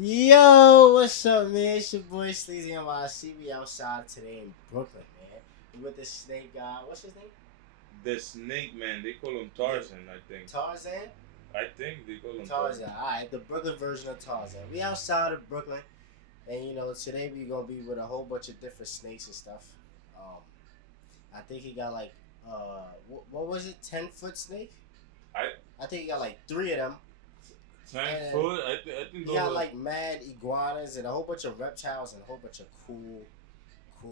Yo, what's up, man? It's your boy Sleazy NYC. We outside today in Brooklyn, man. We with the snake guy. What's his name? The snake man, they call him Tarzan, I think. Tarzan? I think they call him Tarzan. Alright, the Brooklyn version of Tarzan. We outside of Brooklyn, and today we gonna be with a whole bunch of different snakes and stuff. I think he got like, what was it, 10-foot snake? I think he got like 3 of them. 10 foot? I think he got like mad iguanas and a whole bunch of reptiles and a whole bunch of cool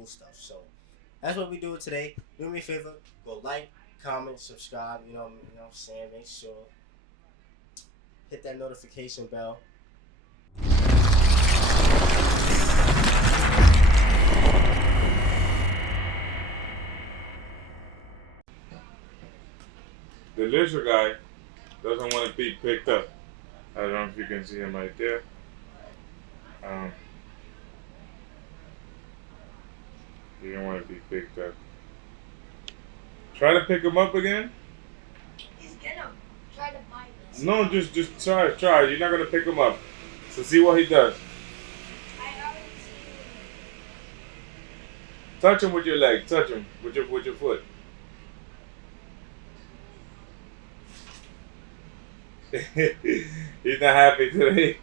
stuff. So that's what we doing today. Do me a favor, go like, comment, subscribe. You know what I'm saying. Make sure hit that notification bell. The lizard guy doesn't want to be picked up. I don't know if you can see him right there. He don't want to be picked up. Try to pick him up again. He's gonna try to bite us. No, just try. You're not gonna pick him up. So see what he does. I already see Touch him with your leg. Touch him with your foot. He's not happy today.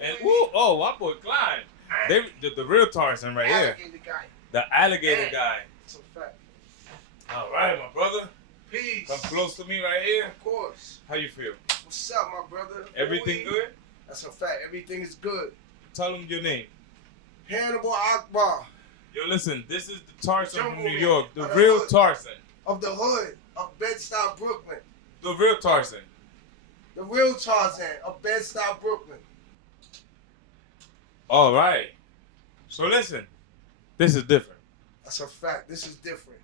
And oh, my boy Klein. The real Tarzan right here. The alligator guy. That's a fact. All right, my brother. Peace. Come close to me right here. Of course. How you feel? What's up, my brother? Everything good? That's a fact. Everything is good. Tell him your name. Hannibal Akbar. Yo, listen. This is the Tarzan from New Man. York. The Of the real hood. Tarzan. Of the hood of Bed-Stuy, Brooklyn. The real Tarzan. The real Tarzan of Bed-Stuy, Brooklyn. All right. So listen. This is different. That's a fact. This is different.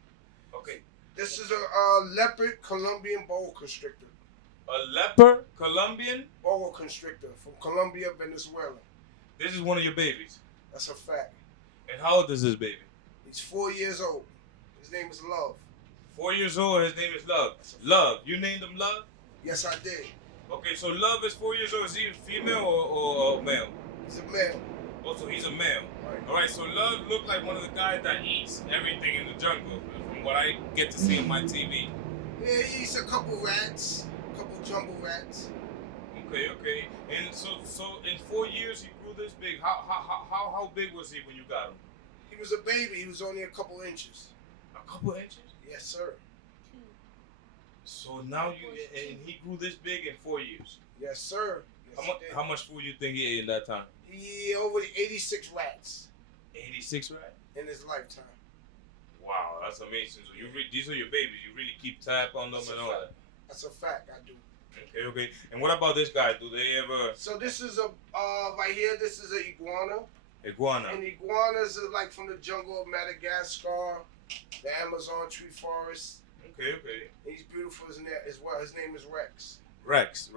Okay. This is a leopard Colombian boa constrictor. A leopard Colombian. Boa constrictor from Colombia, Venezuela. This is one of your babies. That's a fact. And how old is this baby? He's 4 years old. His name is Love. 4 years old. His name is Love. Love. You named him Love? Yes, I did. Okay, so Love is 4 years old. Is he a female or male? He's a male. Oh, so he's a male. Right. All right, so Love looked like one of the guys that eats everything in the jungle, from what I get to see on my TV. Yeah, he eats a couple rats, a couple jumbo rats. Okay. And so in 4 years he grew this big. How big was he when you got him? He was a baby. He was only a couple inches. A couple inches. Yes, sir. So now and he grew this big in 4 years. Yes, sir. Yes, How much food you think he ate in that time? He over 86 rats 86, right? in his lifetime. Wow, that's amazing. So these are your babies. You really keep tab on them That's and a all fact. that. That's a fact. I do. Okay. And what about this guy? Do they ever So this is a right here. This is an iguana, iguana? and iguanas are like from the jungle of Madagascar, the Amazon tree forest. Okay. He's beautiful as well. His name is Rex. Rex.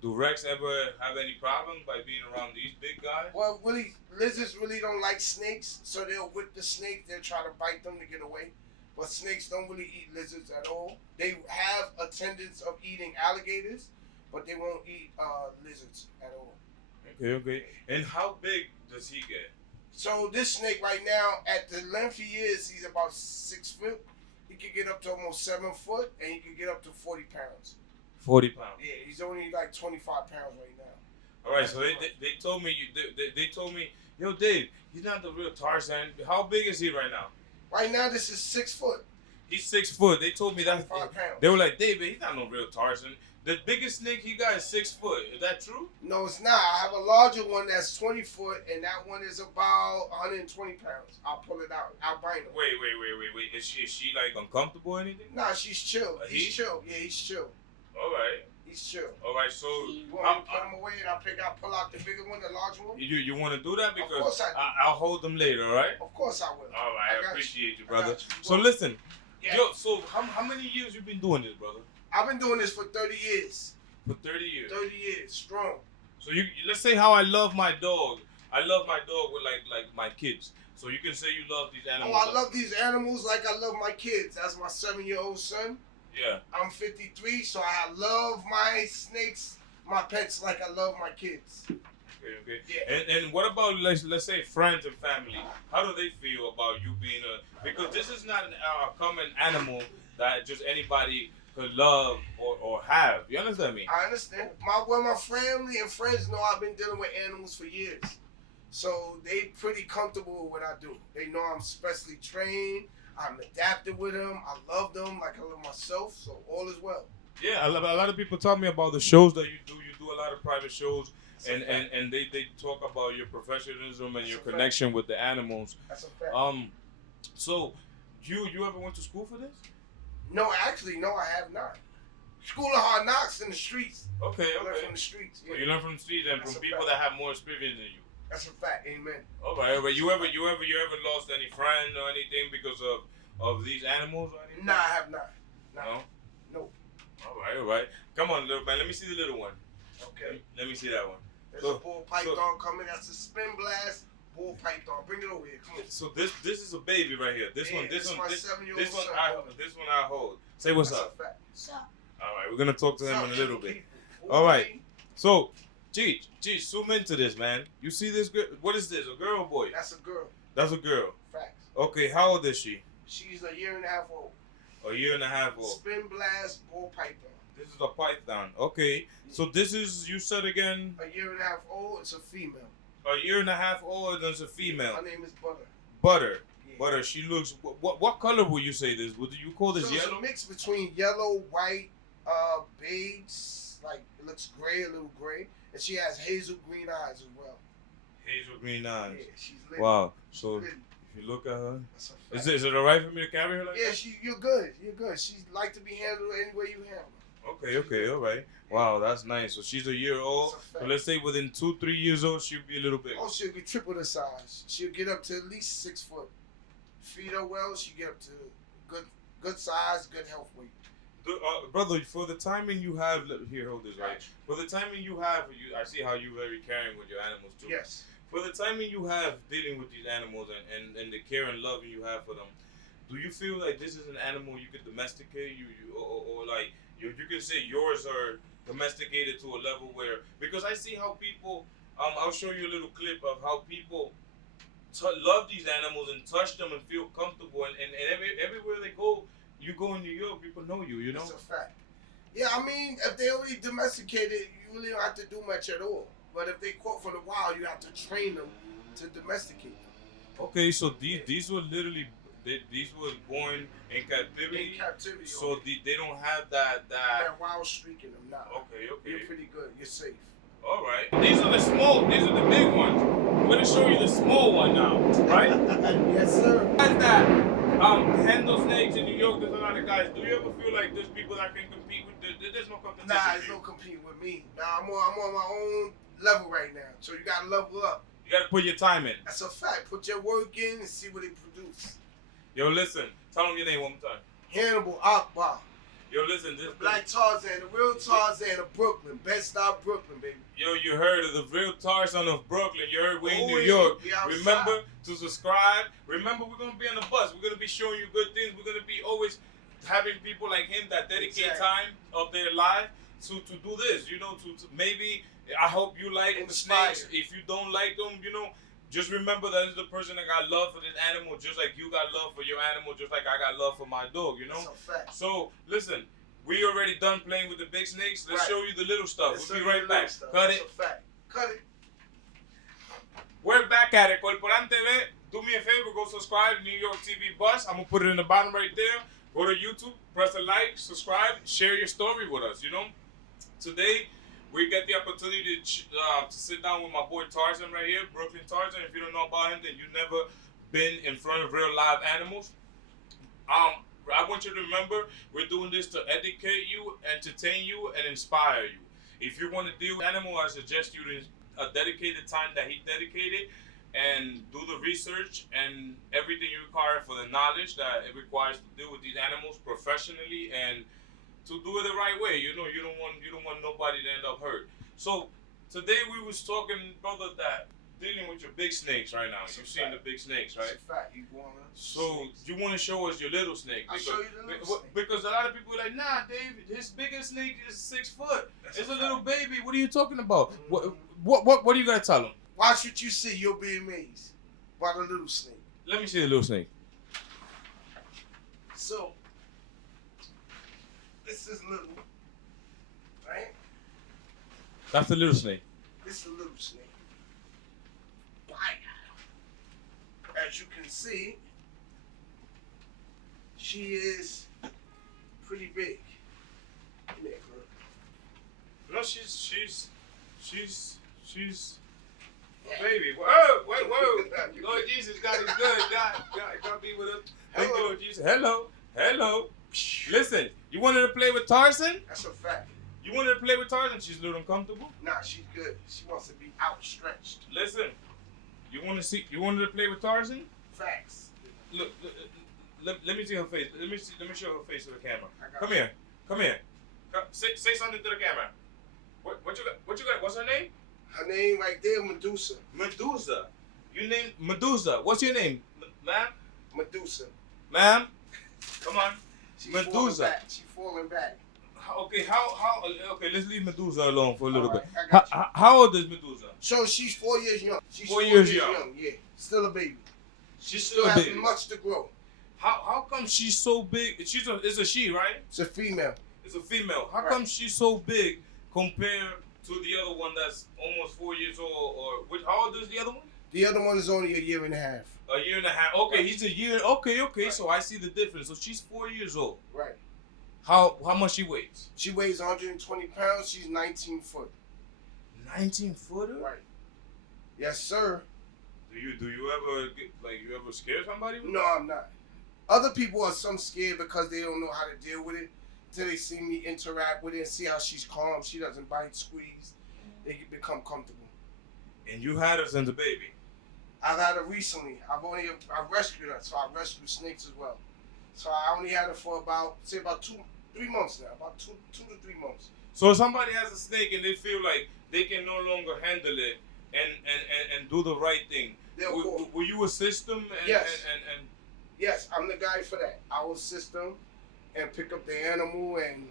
Do Rex ever have any problems by being around these big guys? Well, really, lizards really don't like snakes, so they'll whip the snake. They'll try to bite them to get away. But snakes don't really eat lizards at all. They have a tendency of eating alligators, but they won't eat lizards at all. Okay. And how big does he get? So this snake right now, at the length he is, he's about 6 foot. He could get up to almost 7 foot, and he could get up to 40 pounds. 40 pounds. Yeah, he's only like 25 pounds right now. All right. So they told me they told me, yo, Dave, he's not the real Tarzan. How big is he right now? Right now, this is 6 foot. He's 6 foot. They told me that. 25 pounds. They were like, David, he's not no real Tarzan. The biggest snake he got is 6 foot. Is that true? No, it's not. I have a larger one that's 20 foot, and that one is about 120 pounds. I'll pull it out. Albino. Wait. Is she like uncomfortable or anything? Nah, she's chill. He's chill. Yeah, he's chill. All right. He's chill. All right. So You want me to put him away and I'll pull out the bigger one, the larger one? you want to do that because Of course I do. I'll hold them later. All right. Of course I will. All right. I got appreciate you, I brother. got you. So Well, listen, yeah. yo. So how many years you been doing this, brother? I've been doing this for 30 years. For 30 years. 30 years, strong. So let's say how I love my dog. I love my dog with like my kids. So you can say you love these animals. Oh, I love these animals like I love my kids. That's my 7-year-old son. Yeah. I'm 53, so I love my snakes, my pets like I love my kids. Okay. Yeah. And what about let's say friends and family? How do they feel about you being because this is not a common animal that just anybody could love or have. You understand me? I understand. My family and friends know I've been dealing with animals for years. So they pretty comfortable with what I do. They know I'm specially trained. I'm adapted with them. I love them like I love myself. So all is well. Yeah, a lot of people tell me about the shows that you do. You do a lot of private shows, and they talk about your professionalism and your connection with the animals. That's a fact. So you ever went to school for this? No, actually, no, I have not. School of Hard Knocks in the streets. Okay. I learned from the streets. Yeah. You learn from the streets and That's from a people fact. that have more experience than you. That's a fact. Amen. All right. You ever lost any friend or anything because of these animals or anything? Nah, I have not. Nah. No. Nope. All right. Come on, little man. Let me see the little one. Okay. Let me see that one. There's a bull python coming. That's a spin blast bull python. Bring it over here. Come on. So this is a baby right here. This one. This my 7-year-old This one son. I hold. Say what's That's up. a fact. So, All right, we're gonna talk to him in a little bit. People. All right. So, G, zoom into this, man. You see this girl? What is this? A girl or boy? That's a girl. That's a girl. Facts. Okay, how old is she? She's a year and a half old. A year and a half old. Spin blast bull python. This is a python. Okay, so this is, you said again, A year and a half old. It's a female. a year and a half old and it's a female. Her name is Butter. Butter. Yeah. Butter. She looks. What color would you say this? Would you call this So it's yellow? a mix between yellow, white, beige, like it looks gray, a little gray, and she has hazel green eyes as well. Hazel green eyes. Yeah, she's lit. Wow. So Lit. if you look at her, That's a fact. is it alright for me to carry her like Yeah, that? you're good. You're good. She like to be handled any way you handle her. Okay, all right. Wow, that's nice. So she's a year old. That's a So fact. let's say within 2-3 years old, she'll be a little bit. Oh, she'll be triple the size. She'll get up to at least 6 foot. Feed her well, she get up to good size, good health weight. Brother, for the timing you have, here, hold this right. For the timing you have, I see how you're very caring with your animals too. Yes. For the timing you have dealing with these animals and the care and love you have for them, do you feel like this is an animal you could domesticate, or like you can say yours are domesticated to a level where, because I see how people, I'll show you a little clip of how people love these animals and touch them and feel comfortable, and everywhere they go, you go in New York, people know you know? That's a fact. Yeah, I mean, if they already domesticated, you really don't have to do much at all. But if they caught from the wild, you have to train them to domesticate them. Okay, so these were literally, these were born in captivity. In captivity. So okay. they don't have that. That wild streak in them now. Okay. You're pretty good. You're safe. All right. These are the small. These are the big ones. I'm gonna show you the small one now, right? Yes, sir. Guys that handle snakes in New York, there's a lot of guys. Do you ever feel like there's people that can compete with? There's no competition. Nah, there's no competing with me. Nah, I'm on my own level right now. So you gotta level up. You gotta put your time in. That's a fact. Put your work in and see what they produce. Yo, listen. Tell them your name one more time. Hannibal Akbar. Yo, listen. This Black Tarzan, the real Tarzan of Brooklyn. Bed-Stuy, Brooklyn, baby. Yo, you heard of the real Tarzan of Brooklyn. You heard we in New yeah, York. we outside. Remember to subscribe. Remember, we're going to be on the bus. We're going to be showing you good things. We're going to be always having people like him that dedicate Exactly. time of their life to do this. You know, to maybe, I hope you like the Inspire. snakes. If you don't like them, you know, just remember that is the person that got love for this animal, just like you got love for your animal, just like I got love for my dog, you know? That's a fact. So, listen. We already done playing with the big snakes. Let's Right. show you the little stuff. Let's We'll be show you right the back. little stuff. Cut That's it. a fact. Cut it. We're back at it. ColporanTV. Do me a favor. Go subscribe. New York TV Bus. I'm going to put it in the bottom right there. Go to YouTube. Press a like. Subscribe. Share your story with us, you know. Today, we get the opportunity to sit down with my boy Tarzan right here. Brooklyn Tarzan. If you don't know about him, then you've never been in front of real live animals. I want you to remember, we're doing this to educate you, entertain you, and inspire you. If you want to deal with animal, I suggest you to dedicate the time that he dedicated and do the research and everything you require for the knowledge that it requires to deal with these animals professionally and to do it the right way. You know, you don't want nobody to end up hurt. So today we was talking, brother, that dealing with your big snakes right now. You've seen the big snakes, right? It's a fact. Iguana. So you want to show us your little snake? I'll show you the little snake. Because a lot of people are like, nah, David, his biggest snake is 6 foot. That's It's a a little fact. baby. What are you talking about? Mhm. What are you gonna tell him? Watch what you see. You'll be amazed by the little snake. Let me see the little snake. So, this is little, right? That's the little snake. This is a little snake. As you can see, she is pretty big. Yeah, girl. No, she's a baby. Whoa. Lord Jesus, God is good. God be with us. Thank you, Hello. Lord Jesus. Hello. Listen, you wanted to play with Tarzan? That's a fact. You wanted to play with Tarzan? She's a little uncomfortable. Nah, she's good. She wants to be outstretched. Listen, you wanted to play with Tarzan? Facts. Look, let me see her face. Let me show her face to the camera. I got Come you. here. Say something to the camera. What you got? What's her name? Her name right there, Medusa. Medusa. You named Medusa. What's your name, ma'am? Medusa. Ma'am, come on. She's Medusa. falling back. She's falling back. Okay, okay, let's leave Medusa alone for a little All right, bit. I got you. How old is Medusa? So she's 4 years young. She's 4 years young. Yeah, still a baby. She's Still still has big. much to grow. How come she's so big? It's a she, right? It's a female. It's a female. How Right. come she's so big compared to the other one that's almost 4 years old? Or how old is the other one? The other one is only a year and a half. A year and a half. Okay, Right. he's a year. Okay. Right. So I see the difference. So she's 4 years old. Right. How much she weighs? She weighs 120 pounds. She's 19 foot. 19 footer. Right. Yes, sir. Do you ever get you ever scare somebody with No, that? I'm not. Other people are some scared because they don't know how to deal with it. Till they see me interact with it and see how she's calm. She doesn't bite, squeeze. They can become comfortable. And you had her since a baby. I've had her recently. I rescued her, so I rescued snakes as well. So I only had her for about 3 months now. About two to 3 months. So if somebody has a snake and they feel like they can no longer handle it and do the right thing, They'll call. will you assist them? Yes. And Yes, I'm the guy for that. I will assist them and pick up the animal and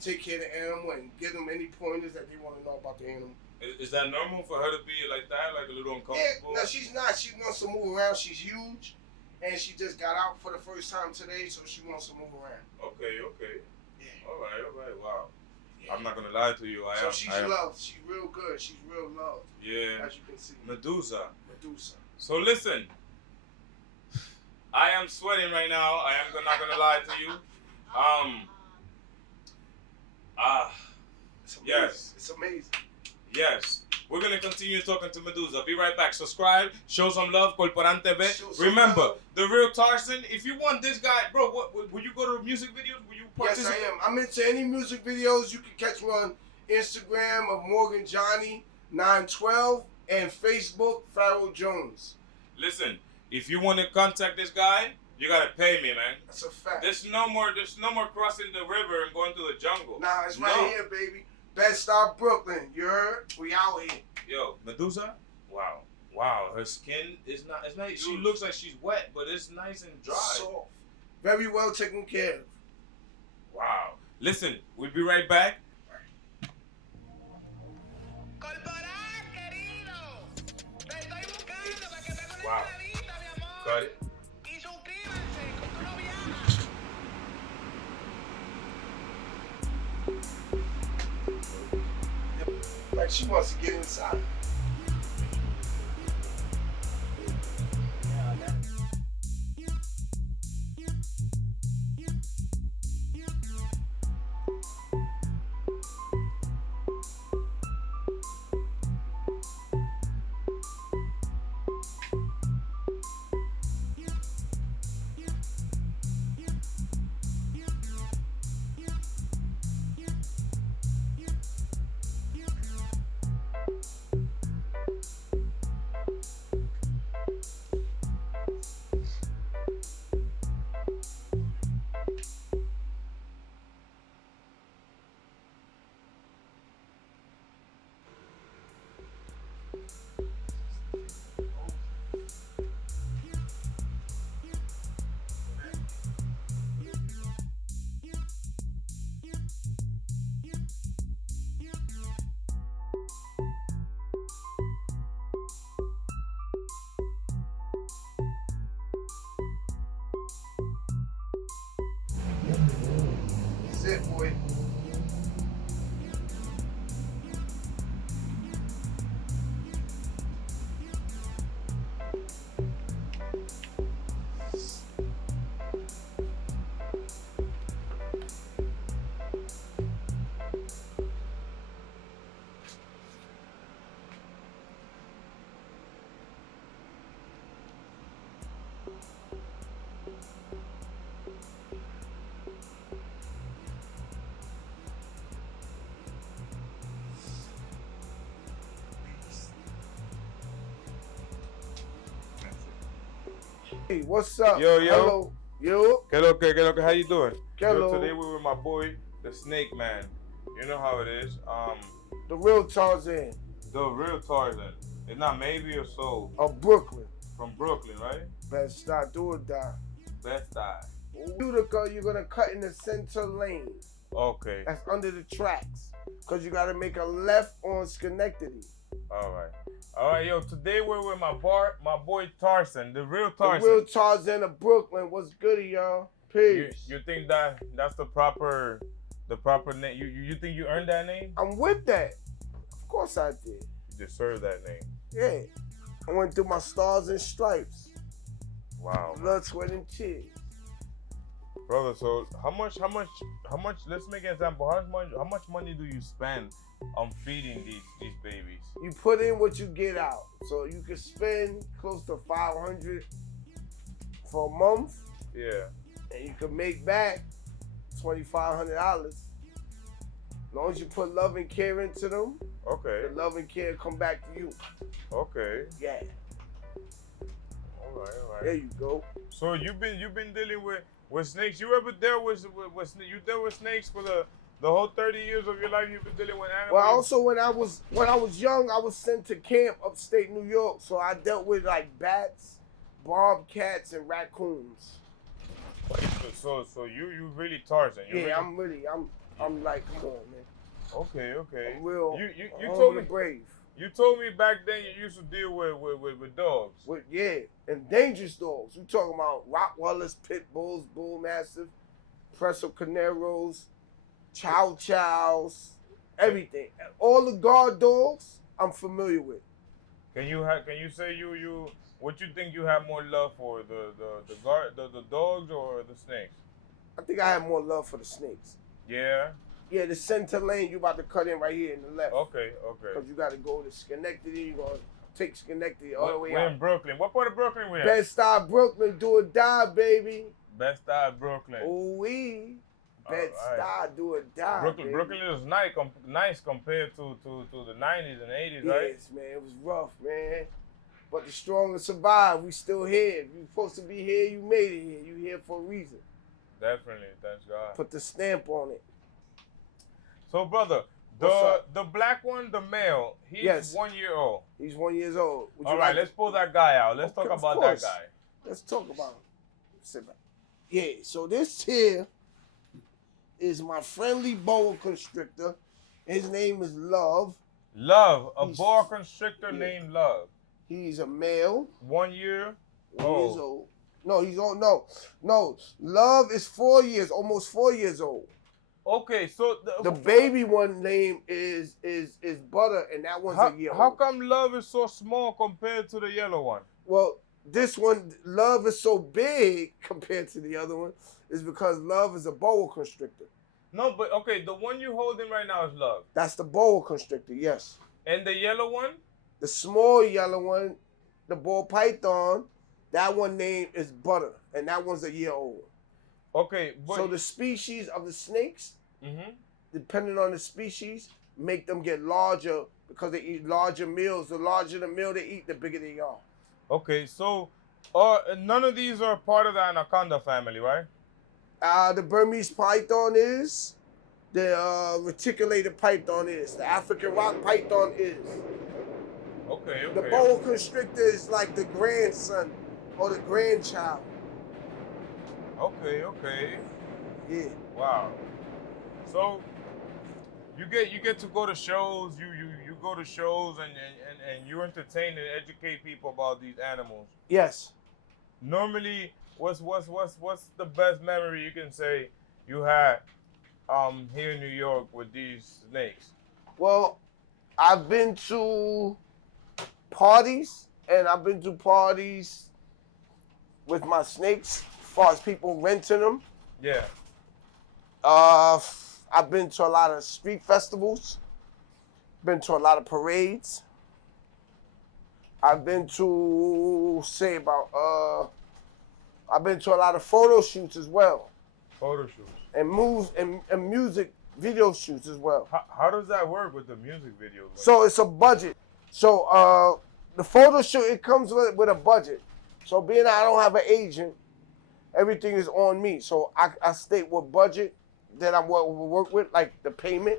take care of the animal and give them any pointers that they want to know about the animal. is that normal for her to be like that, like a little Yeah, uncomfortable? no, she's not. She wants to move around. She's huge, and she just got out for the first time today, so she wants to move around. Okay. Yeah. All right. Wow. I'm not gonna lie to you. So she's loved. She's real good. She's real loved, Yeah. as you can see. Medusa. Medusa. So listen, I am sweating right now. I am not gonna lie to you. It's amazing. Yes. It's amazing. Yes. We're gonna continue talking to Medusa. Be right back. Subscribe, show some love, ColporanTV. Show some Remember, love. the real Tarzan. If you want this guy, bro, will you go to music videos? Will you Yes, I am. I'm into any music videos. You can catch me on Instagram of Morgan Johnny 912 and Facebook Pharaoh Jones. Listen, if you want to contact this guy, you gotta pay me, man. That's a fact. There's no more crossing the river and going to the jungle. Nah, it's right No. here, baby. Bed-Stuy, Brooklyn. You heard? We out here. Yo, Medusa? Wow. Her skin is not. It's nice. She Dude. looks like she's wet, but it's nice and dry. Soft. Very well taken care of. Wow. Listen, we'll be right back. Wow. Cut it. Like she wants to get inside. it, boy. Hey, what's up? Yo. Hello. Yo. ¿Qué lo que? How you doing? Hello. Yo, today we with my boy, the Snake Man. You know how it is. The real Tarzan The real Tarzan. It's not maybe or so. of Brooklyn. From Brooklyn, right? Best stop, do or die. Best eye. You're gonna cut in the center lane. Okay. That's under the tracks. Cause you gotta make a left on Schenectady. All right, yo. Today we're with my boy Tarzan, the real Tarzan. The real Tarzan of Brooklyn. What's good, y'all? Peace. You think that's the proper name? You think you earned that name? I'm with that. Of course I did. You deserve that name. Yeah. I went through my stars and stripes. Wow. Blood, sweat, and tears. Brother, so how much? Let's make an example. How much money do you spend on feeding these babies? You put in what you get out. So you can spend close to $500 for a month, Yeah. and you can make back $2,500. As long as you put love and care into them, Okay. the love and care come back to you. Okay. Yeah. All right. There you go. So you've been dealing with snakes. You ever dealt with you dealt with snakes for the whole 30 years of your life? You've been dealing with animals. Well, also when I was young, I was sent to camp upstate New York, so I dealt with like bats, bobcats, and raccoons. So you really Tarzan. I'm like, come on, man. Okay. I'm real. You told me brave. You told me back then you used to deal with dogs. And dangerous dogs. We talking about Rottweilers, Pit Bulls, Bull Mastiff, Presso Caneros, Chow Chows, everything. All the guard dogs I'm familiar with. Can you say you what you think you have more love for, the dogs or the snakes? I think I have more love for the snakes. Yeah. Yeah, the center lane you about to cut in right here in the left. Okay. Because you got to go to Schenectady. You're going to take Schenectady all the way we're out. in Brooklyn. What part of Brooklyn we in? Bed-Stuy, Brooklyn, do or die, baby. Bed-Stuy, Brooklyn. Ooh-wee. Bed-Stuy, Right. do or die, baby. Brooklyn is nice compared to the 90s and 80s, right? Yes, man. It was rough, man. But the strongest survive. We still here. If you're supposed to be here, you made it here. You here for a reason. Definitely. Thanks God. Put the stamp on it. So, brother, the black one, the male, he's 1 year old. He's 1 year old. All right, let's pull that guy out. Let's talk about that guy. Let's talk about him. Sit back. Yeah, so this here is my friendly boa constrictor. His name is Love. Love, a boa constrictor named Love. He's a male. 1 year 1 years old. No, he's old. No. Love is 4 years, almost 4 years old. Okay, so the baby one name is Butter, and that one's a year old. How come Love is so small compared to the yellow one? Well, this one, Love is so big compared to the other one, is because Love is a boa constrictor. No, but okay, the one you're holding right now is Love. That's the boa constrictor, yes. And the yellow one? The small yellow one, the ball python, that one name is Butter, and that one's a year old. Okay, but so the species of the snakes, depending on the species, make them get larger because they eat larger meals. The larger the meal they eat, the bigger they are. Okay, so none of these are part of the anaconda family, right? The Burmese python is. The reticulated python is. The African rock python is. Okay. The boa constrictor is like the grandson or the grandchild. Okay. Yeah. Wow. So you get to go to shows. You go to shows and you entertain and educate people about these animals. Yes. Normally, what's the best memory you can say you had here in New York with these snakes? Well, I've been to parties, and I've been to parties with my snakes, as far as people renting them. Yeah. I've been to a lot of street festivals, been to a lot of parades. I've been to, I've been to a lot of photo shoots as well. Photo shoots. And moves and music video shoots as well. How does that work with the music videos? So it's a budget. So the photo shoot, it comes with a budget. So being that I don't have an agent, everything is on me. So I state what budget that I will work with, like the payment,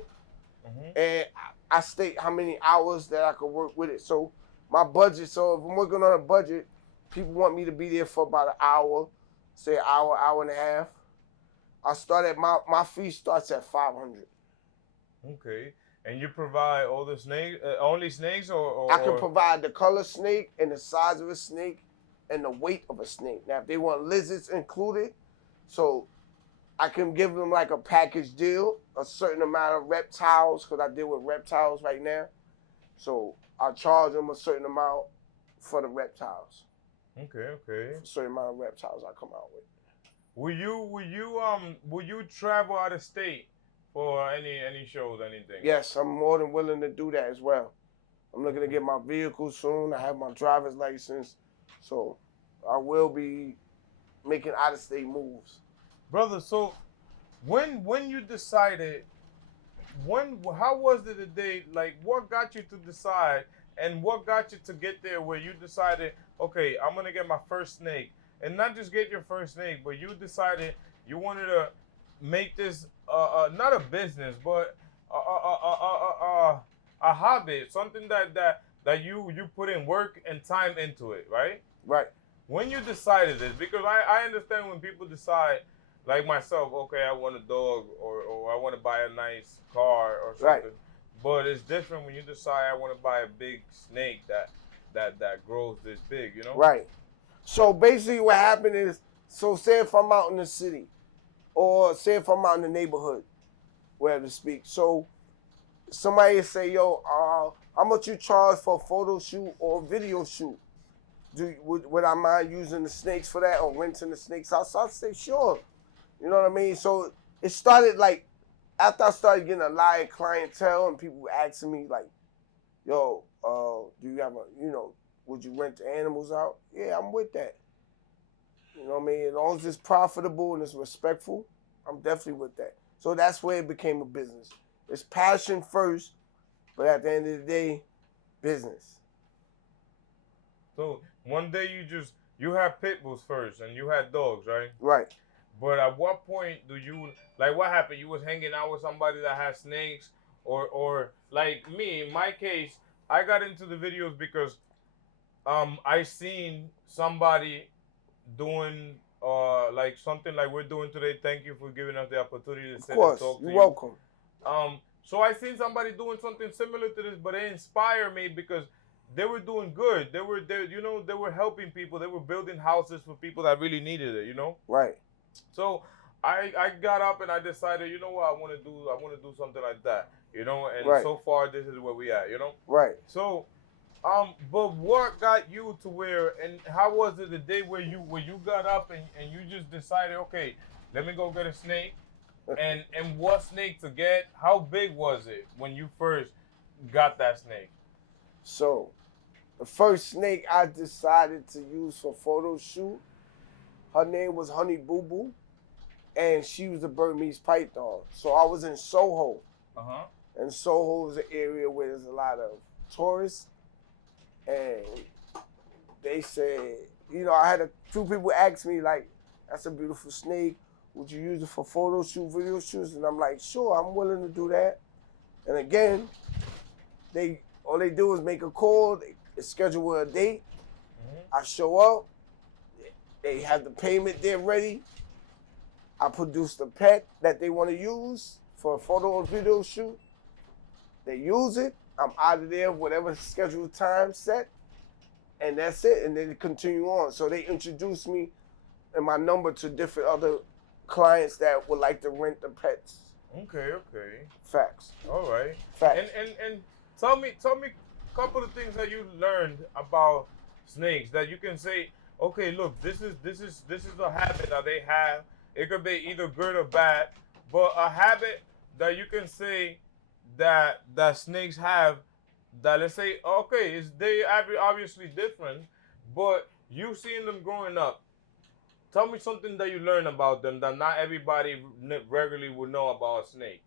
and I state how many hours that I could work with it. So my budget, so if I'm working on a budget, people want me to be there for about an hour, say an hour, hour and a half. I start at, my fee starts at $500. Okay. And you provide all the snakes, only snakes, or I can provide the color snake and the size of a snake and the weight of a snake. Now, if they want lizards included, so I can give them like a package deal, a certain amount of reptiles, because I deal with reptiles right now. So I charge them a certain amount for the reptiles. Okay. A certain amount of reptiles I come out with. Will you travel out of state for any shows, anything? Yes, I'm more than willing to do that as well. I'm looking to get my vehicle soon. I have my driver's license, so I will be making out-of-state moves. Brother, so when you decided, how was it the day? Like, what got you to decide, and what got you to get there where you decided, okay, I'm gonna get my first snake, and not just get your first snake, but you decided you wanted to make this not a business, but a hobby, something that you put in work and time into it, right? Right. When you decided this, because I understand when people decide, like myself, okay, I want a dog or I want to buy a nice car or something. Right. But it's different when you decide I want to buy a big snake that grows this big, you know? Right. So basically what happened is, so say if I'm out in the city, or say if I'm out in the neighborhood, wherever to speak. So somebody say, yo, how much you charge for a photo shoot or a video shoot? Would I mind using the snakes for that or renting the snakes out? So I'd say, sure. You know what I mean? So it started like, after I started getting a lot of clientele and people asking me like, yo, do you have would you rent the animals out? Yeah, I'm with that. You know what I mean? As long as it's profitable and it's respectful, I'm definitely with that. So that's where it became a business. It's passion first, but at the end of the day, business. So one day you had pit bulls first and you had dogs, right? Right. But at what point do you, like, what happened? You was hanging out with somebody that had snakes, or like me, in my case, I got into the videos because I seen somebody doing like something like we're doing today. Thank you for giving us the opportunity to sit and talk to you. You're welcome. So I seen somebody doing something similar to this, but it inspired me because they were doing good. They were helping people. They were building houses for people that really needed it, you know? Right. So I got up and I decided, you know what, I want to do something like that, you know? And right. So far this is where we at, you know? Right. So but what got you to where, and how was it the day where you got up and you just decided, okay, let me go get a snake, and what snake to get? How big was it when you first got that snake? So the first snake I decided to use for photo shoot, her name was Honey Boo Boo, and she was a Burmese python. So I was in Soho. And Soho is an area where there's a lot of tourists. And they said, I had a few people ask me, like, that's a beautiful snake. Would you use it for photo shoot, video shoots? And I'm like, sure, I'm willing to do that. And again, all they do is make a call, they schedule a date. I show up, they have the payment there ready. I produce the pet that they want to use for a photo or video shoot. They use it. I'm out of there, whatever scheduled time set, and that's it. And then they continue on. So they introduced me and my number to different other clients that would like to rent the pets Okay, okay. Facts. All right. Facts. And tell me a couple of things that you learned about snakes that you can say, okay, look, this is a habit that they have. It could be either good or bad, but a habit that you can say that snakes have that, let's say, okay, is they obviously different, but you seen them growing up. Tell me something that you learn about them that not everybody regularly would know about a snake.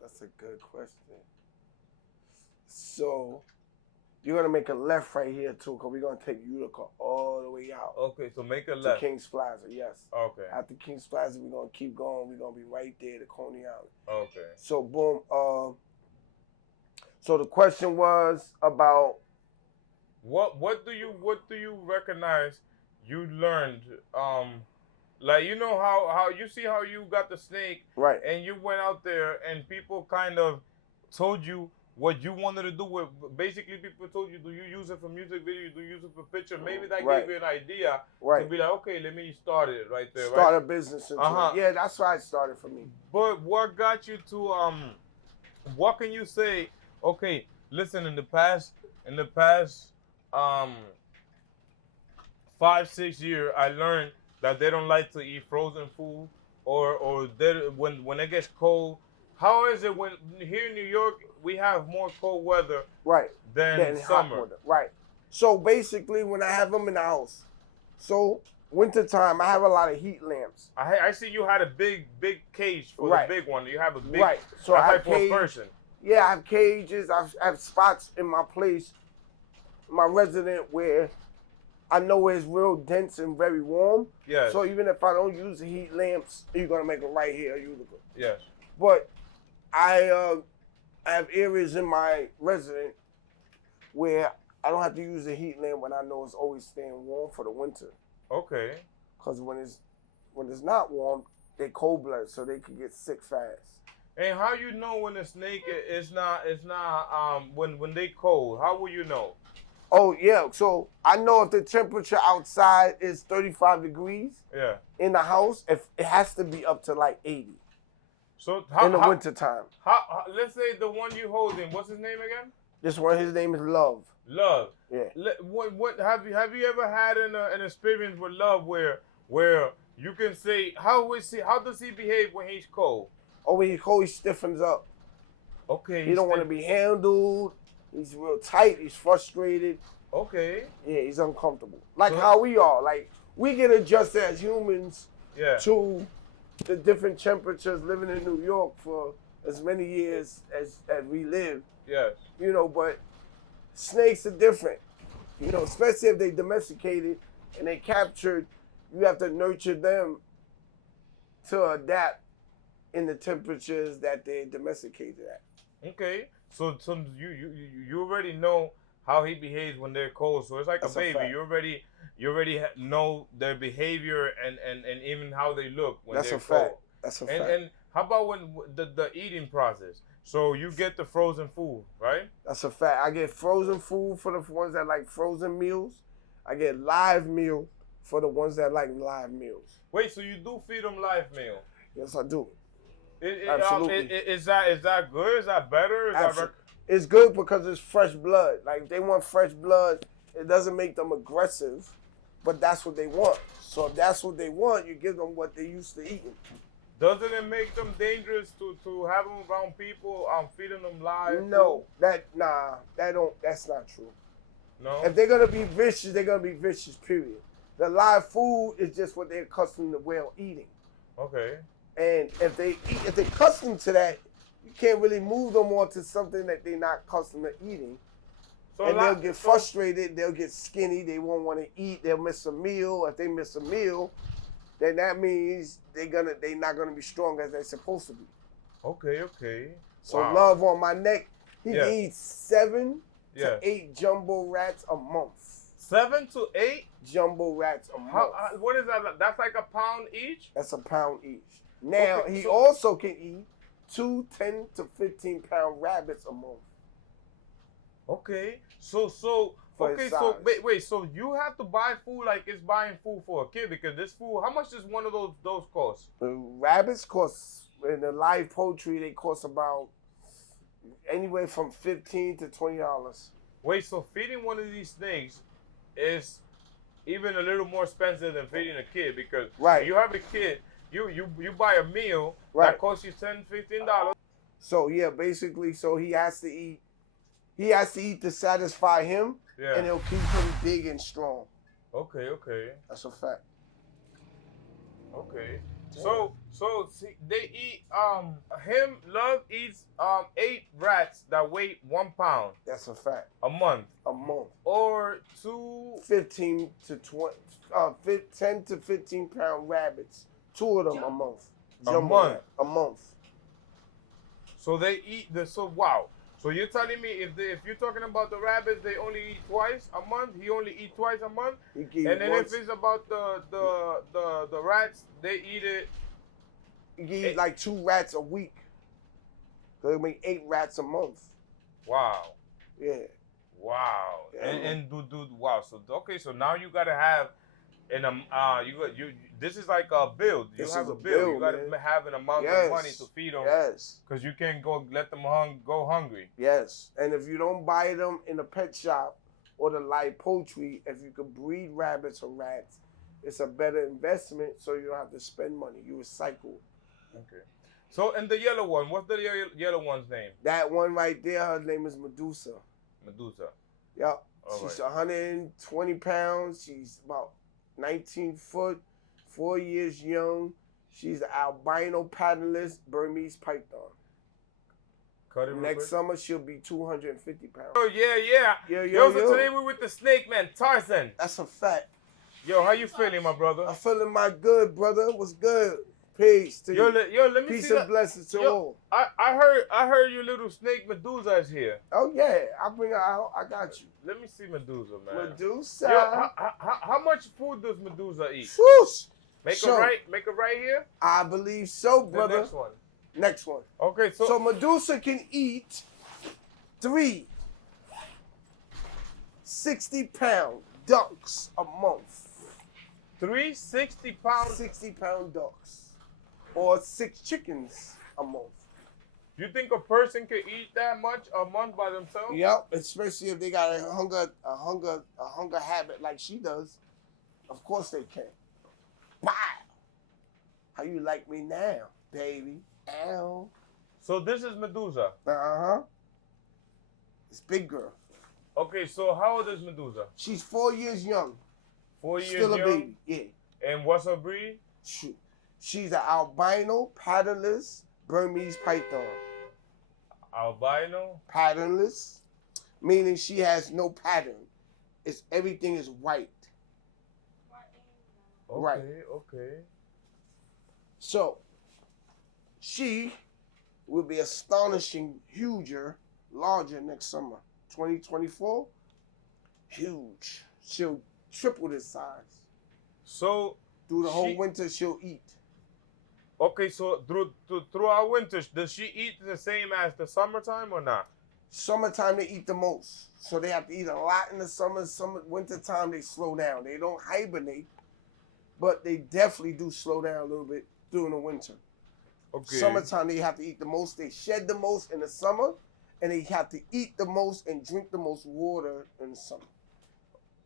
That's a good question. So, you're gonna make a left right here too, because we're gonna take Utica all the way out. Okay, so make a to left. Kings Plaza, yes. Okay. After Kings Plaza, we're gonna keep going. We're gonna be right there to Coney Island. Okay. So boom. So the question was about what do you recognize you learned, like, you know how you see how you got the snake, right, and you went out there and people kind of told you what you wanted to do with, basically people told you, do you use it for music video, do you use it for picture, maybe that right, gave you an idea right, to be like, okay, let me start it right there, start right? a business into Uh-huh. it. Yeah, that's why it started for me. But what got you to what can you say, okay, listen, in the past 5-6 years, I learned that they don't like to eat frozen food, or when it gets cold. How is it when here in New York we have more cold weather, right, than hot summer? water. Right. So basically, when I have them in the house, so wintertime, I have a lot of heat lamps. I see you had a big cage for Right. the big one. You have a big, Right. So I that's have like for a cage. person. Yeah, I have cages. I have spots in my place, my resident, where I know it's real dense and very warm. Yes. So even if I don't use the heat lamps, you're gonna make it right here, Utica. Yes. But I have areas in my resident where I don't have to use the heat lamp when I know it's always staying warm for the winter. Okay. Cause when it's not warm, they cold blooded, so they can get sick fast. And how you know when a snake is not when they cold? How will you know? Oh yeah, so I know if the temperature outside is 35 degrees. Yeah. In the house, if it has to be up to like 80. So in the wintertime. How let's say the one you holding, what's his name again? This one, his name is Love. Love. Yeah. What have you ever had an experience with Love where you can say how does he behave when he's cold? Oh, when he's cold, he stiffens up. Okay. He don't want to be handled. He's real tight. He's frustrated. Okay. Yeah, he's uncomfortable. Like So, how we are. Like we get adjusted as humans to the different temperatures living in New York for as many years as we live. Yes. You know, but snakes are different. You know, especially if they domesticated and they captured, you have to nurture them to adapt in the temperatures that they domesticated at. Okay. So you already know how he behaves when they're cold. So it's like That's a a baby. fact. You already know their behavior and even how they look when That's they're a fact. cold. That's a fact. And how about when the eating process? So you get the frozen food, right? That's a fact. I get frozen food for the ones that like frozen meals. I get live meal for the ones that like live meals. Wait, so you do feed them live meal? Yes, I do. Absolutely. Is that good? Is that better? It's good because it's fresh blood. Like if they want fresh blood, it doesn't make them aggressive, but that's what they want. So if that's what they want, you give them what they used to eating. Doesn't it make them dangerous to have them around people, feeding them live? No, that's not true. No. If they're gonna be vicious, they're gonna be vicious. Period. The live food is just what they're accustomed to well eating. Okay. And if they're accustomed to that, you can't really move them on to something that they're not accustomed to eating. So and they'll get frustrated, they'll get skinny, they won't want to eat, they'll miss a meal. If they miss a meal, then that means they're not gonna be strong as they're supposed to be. Okay. So Love on my neck, he eats 7 to 8 jumbo rats a month. 7 to 8 jumbo rats a month. What is that? That's like a pound each? That's a pound each. Now, he also can eat 2 10 to 15 pound rabbits a month. Okay. So wait, so you have to buy food like it's buying food for a kid, because this food, how much does one of those cost? The rabbits cost in the live poultry, they cost about anywhere from $15 to $20. Wait, so feeding one of these snakes is even a little more expensive than feeding a kid because Right. when you have a kid, you buy a meal Right. that costs you $10-15. So yeah, basically, so he has to eat. He has to eat to satisfy him, Yeah. and it'll keep him big and strong. Okay. That's a fact. Okay. So see, they eat Love eats 8 rats that weigh 1 pound That's a fact. a month A month. or 2 10 to 15 pound rabbits. 2 of them a month. A Jumbo month? rat. A month. So they eat wow. So you're telling me if you're talking about the rabbits, they only eat twice a month. He only eat twice a month. He can And eat then once. if it's about the rats, they eat it. He can eat like 2 rats a week. So they make 8 rats a month. Wow. Yeah. Wow. Yeah. And do wow. So okay. So now you gotta have this is like a build. You This have is a a bill. You build, gotta man. have an amount Yes. of money to feed them. Yes. Because you can't go let them go hungry. Yes. And if you don't buy them in a pet shop or the live poultry, if you could breed rabbits or rats, it's a better investment so you don't have to spend money. You recycle. Okay. So and the yellow one, what's the yellow one's name? That one right there, her name is Medusa. Medusa. Yep. All She's right. 120 pounds. She's about 19 foot, 4 years young. She's the albino patternless Burmese python. Cut it real Next quick. summer, she'll be 250 pounds. Oh yeah. Yo, Yo, so today we're with the snake man, Tarzan. That's a fact. Yo, how you feeling, my brother? I'm feeling my good, brother. What's good? Peace to Yo, you. let me Peace see and that. blessings to Yo. all. I heard your little snake Medusa is here. Oh, yeah. I'll bring her out. I got you. Let me see Medusa, man. Medusa. Yo, how much food does Medusa eat? Swoosh. Make So- her right here. I believe so, The brother. next one. Next one. Okay, So Medusa can eat 3 60-pound ducks a month. 3 60-pound. 60-pound ducks. Or 6 chickens a month. You think a person could eat that much a month by themselves? Yep, especially if they got a hunger habit like she does. Of course they can. Wow. How you like me now, baby? Ow. So this is Medusa. Uh-huh. It's big girl. Okay, so how old is Medusa? She's 4 years young. 4 years Still a young? baby. Yeah. And what's her breed? Shoot. She's an albino, patternless Burmese python. Albino? Patternless, meaning she has no pattern. Everything is white. Okay, Right. okay. So, she will be astonishing, larger next summer. 2024, huge. She'll triple this size. So, Through the whole She- winter, she'll eat. okay, so throughout winter, does she eat the same as the summertime or not? Summertime, they eat the most. So they have to eat a lot in the summer. Wintertime, they slow down. They don't hibernate, but they definitely do slow down a little bit during the winter. Okay. Summertime, they have to eat the most. They shed the most in the summer, and they have to eat the most and drink the most water in the summer.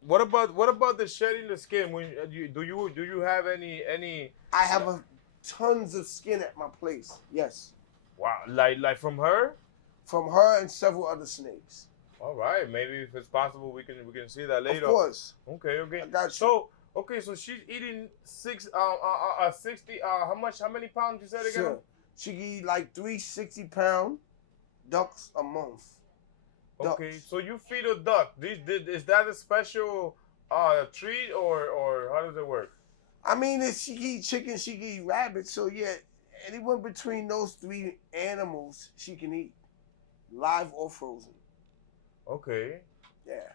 What about the shedding the skin? When do you have any? I have tons of skin at my place. Yes, Wow, like from her? from her and several other snakes. All right, maybe if it's possible, we can see that later. Of course, Okay. I got you. So okay, so she's eating 60. How many pounds you said again? Sure. She can eat like 3 60-pound ducks a month. Okay, Ducks. so you feed a duck. Is that a special treat or how does it work? I mean, if she can eat chicken, she can eat rabbits. So yeah, anyone between those 3 animals, she can eat, live or frozen. Okay. Yeah.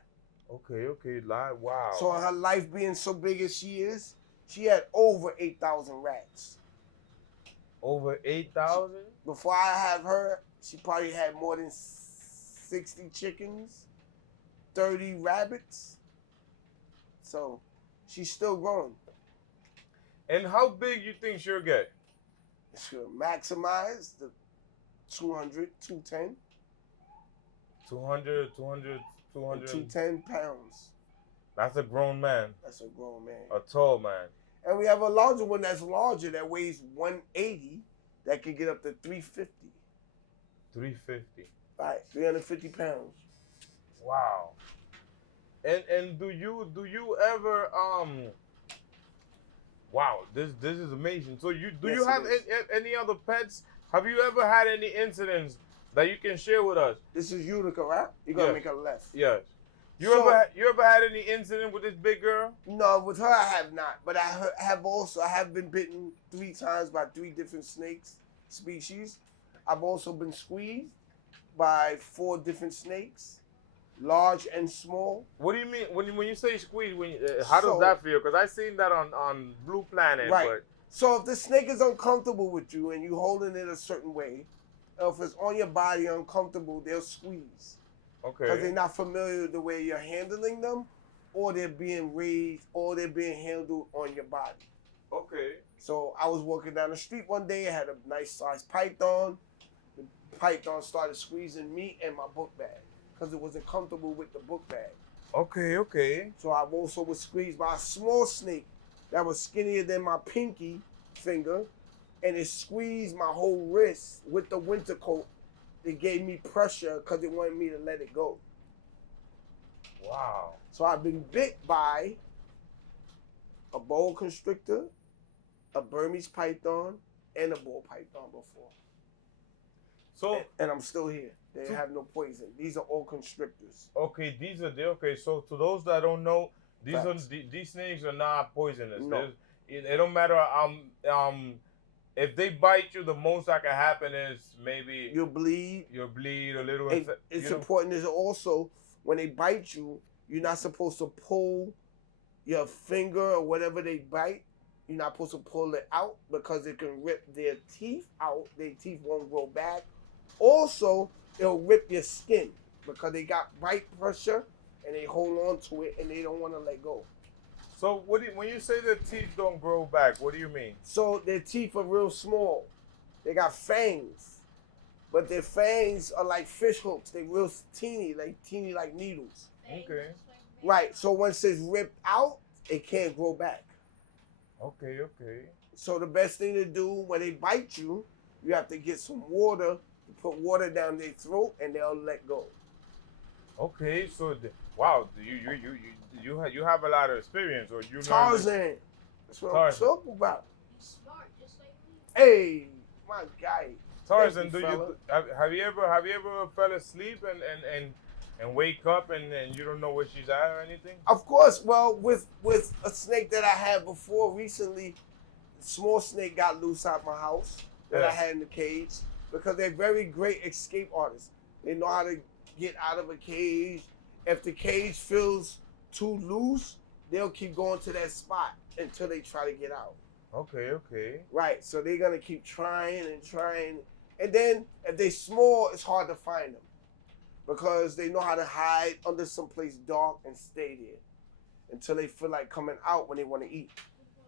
Okay. Live. Wow. So her life being so big as she is, she had over 8,000 rats. Over 8,000. Before I have her, she probably had more than 60 chickens, 30 rabbits. So she's still growing. And how big you think she'll get? It's gonna maximize the 200, 210, 200, 210 pounds. That's a grown man. That's a grown man. A tall man. And we have a larger one that's larger that weighs 180 that can get up to 350. 350. Right, 350 pounds. Wow. And do you ever wow, this is amazing. So you Yes, you have it is. any other pets? Have you ever had any incidents that you can share with us? This is Utica, right? You're gonna Yes. make a left. Yes. You So- ever had any incident with this big girl? No, with her I have not. But I have been bitten 3 times by 3 different snakes species. I've also been squeezed by 4 different snakes, large and small. What do you mean when you say squeeze? How does So- that feel? Because I seen that on Blue Planet. Right. But So if the snake is uncomfortable with you and you holding it a certain way, or if it's on your body uncomfortable, they'll squeeze. Because they're okay. not familiar with the way you're handling them, or they're being raised, or they're being handled on your body. Okay. So I was walking down the street one day, I had a nice sized python. The python started squeezing me and my book bag because it wasn't comfortable with the book bag. Okay. So I also was squeezed by a small snake that was skinnier than my pinky finger, and it squeezed my whole wrist with the winter coat. It gave me pressure because it wanted me to let it go. Wow. So I've been bit by a boa constrictor, a Burmese python, and a ball python before. So And I'm still here. They So- have no poison. These are all constrictors. okay, okay. So to those that don't know, Facts. these snakes are not poisonous. No. It don't matter. If they bite you, the most that can happen is maybe You'll bleed. you'll bleed a little. It's important is also when they bite you, you're not supposed to pull your finger or whatever they bite. You're not supposed to pull it out because it can rip their teeth out. Their teeth won't grow back. Also, it'll rip your skin because they got bite pressure and they hold on to it and they don't want to let go. So when you say the teeth don't grow back, what do you mean? So their teeth are real small. They got fangs, but their fangs are like fish hooks. They real teeny like needles. Okay. Right. So once it's ripped out, it can't grow back. Okay. So the best thing to do when they bite you, you have to get some water. You put water down their throat, and they'll let go. Okay. So wow, you have a lot of experience, or you learned- Tarzan. That's what Tarzan. I'm talking about. He's smart, just like me. Hey, my guy. Tarzan, Thank you, have you ever fell asleep and wake up and you don't know where she's at or anything? Of course. Well, with a snake that I had before recently, small snake got loose out my house that I Yes. had in the cage because they're very great escape artists. They know how to get out of a cage. If the cage feels too loose, they'll keep going to that spot until they try to get out. Okay. Right. So they're gonna keep trying and trying. And then if they're small, it's hard to find them because they know how to hide under someplace dark and stay there until they feel like coming out when they want to eat.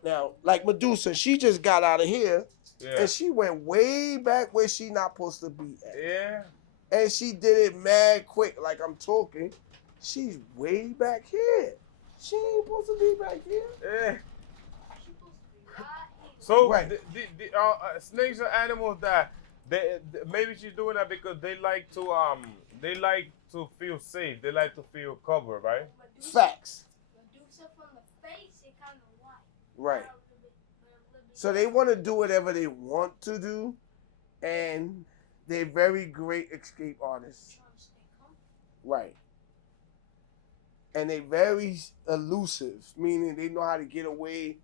Now, like Medusa, she just got out of here Yeah. and she went way back where she not supposed to be at. Yeah. And she did it mad quick, like I'm talking. She's way back here. She ain't supposed to be back here. Yeah. She's supposed to be right here. So Right. the snakes are animals that maybe she's doing that because they like to feel safe. They like to feel covered, right? Medusa, Facts. Medusa from the face, it kind of white. Right. But a little bit So they want to do whatever they want to do, and they're very great escape artists. trying to stay comfortable. Right. And they very elusive, meaning they know how to get away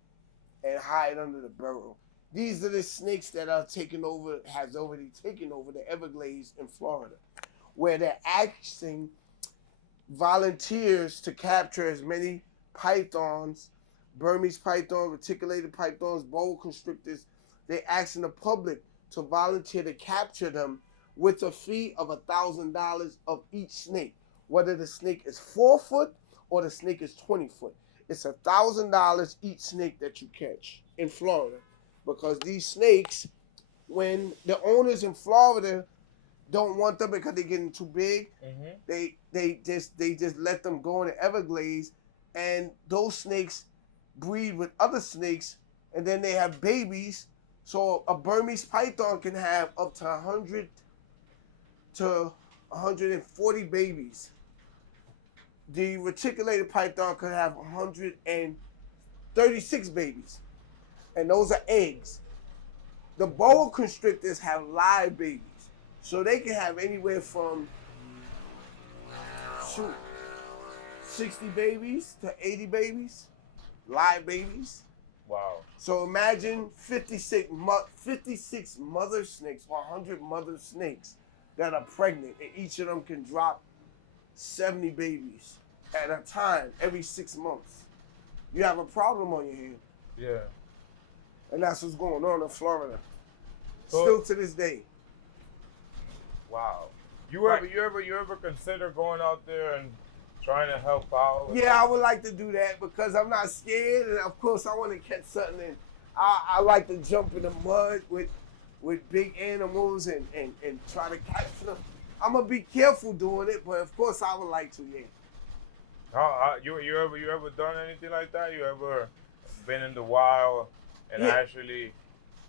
and hide under the burrow. These are the snakes that are has already taken over the Everglades in Florida, where they're asking volunteers to capture as many pythons, Burmese pythons, reticulated pythons, boa constrictors. They're asking the public to volunteer to capture them with a fee of $1,000 of each snake, whether the snake is 4 foot or the snake is 20 foot. It's $1,000 each snake that you catch in Florida, because these snakes when the owners in Florida don't want them because they're getting too big, they just let them go in the Everglades, and those snakes breed with other snakes, and then they have babies. So a Burmese python can have up to 100 to 140 babies. The reticulated python could have 136 babies, and those are eggs. The boa constrictors have live babies, so they can have anywhere from 60 babies to 80 babies, live babies. Wow. So imagine 56 mother snakes or 100 mother snakes that are pregnant, and each of them can drop 70 babies at a time every 6 months. You have a problem on your hand. Yeah. And that's what's going on in Florida. So, still to this day. Wow. You ever consider going out there and trying to help out? Yeah, I would like to do that because I'm not scared, and of course I want to catch something. And I like to jump in the mud with big animals and try to catch them. I'm gonna be careful doing it, but of course I would like to. Yeah. You ever done anything like that? You ever been in the wild and actually?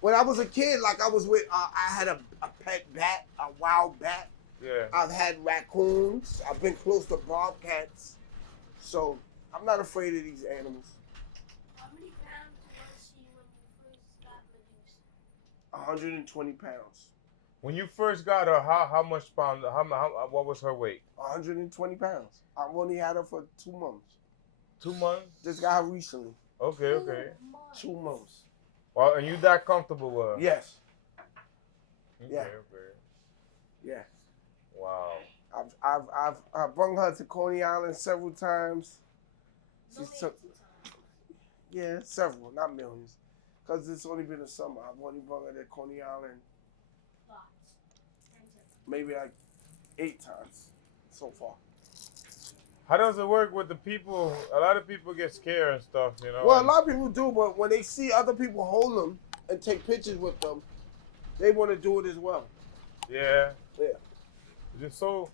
When I was a kid, like I was with, I had a pet bat, a wild bat. Yeah. I've had raccoons. I've been close to bobcats. So I'm not afraid of these animals. How many pounds was she when you first got Medusa? 120 pounds. When you first got her, how much pound? What was her weight? 120 pounds. I've only had her for 2 months. 2 months. Just got her recently. Okay. 2 months. Well, and you that comfortable with her? Yes. Okay, Yeah. Okay. Yeah. Wow. I've brought her to Coney Island several times. No, She's took, yeah, several, not millions, because it's only been a summer. I've only brought her to Coney Island Lots. maybe like 8 times so far. How does it work with the people? A lot of people get scared and stuff, you know. Well, a lot of people do, but when they see other people hold them and take pictures with them, they want to do it as well. Yeah. Yeah. Just so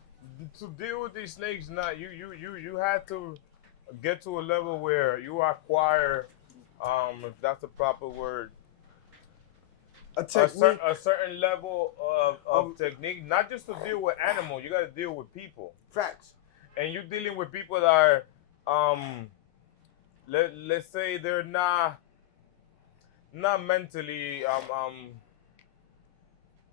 to deal with these snakes, now you had to get to a level where you acquire, if that's the proper word, A technique. a certain level of technique, not just to deal with animals. You got to deal with people. Facts. And you're dealing with people that are, let's say they're not mentally,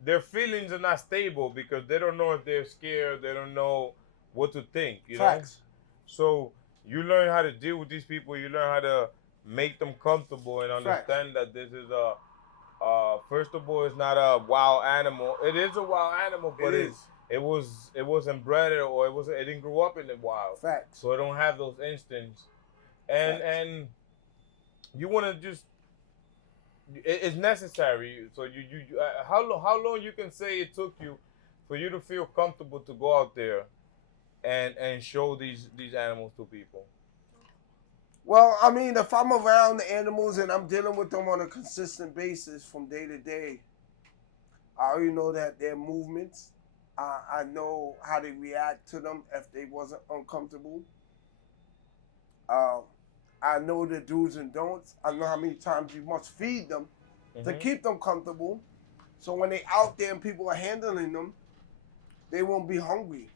their feelings are not stable because they don't know if they're scared. They don't know what to think. You Facts. know. So you learn how to deal with these people. You learn how to make them comfortable and understand that this is first of all, it's not a wild animal. It is a wild animal, but it wasn't bred or it didn't grow up in the wild. Facts. So it don't have those instincts. And you want to just, it's necessary. So you how long you can say it took you for you to feel comfortable to go out there and show these animals to people? Well, I mean, if I'm around the animals and I'm dealing with them on a consistent basis from day to day, I already know that their movements. I know how they react to them if they wasn't uncomfortable. I know the do's and don'ts. I know how many times you must feed them to keep them comfortable. So when they out there and people are handling them, they won't be hungry.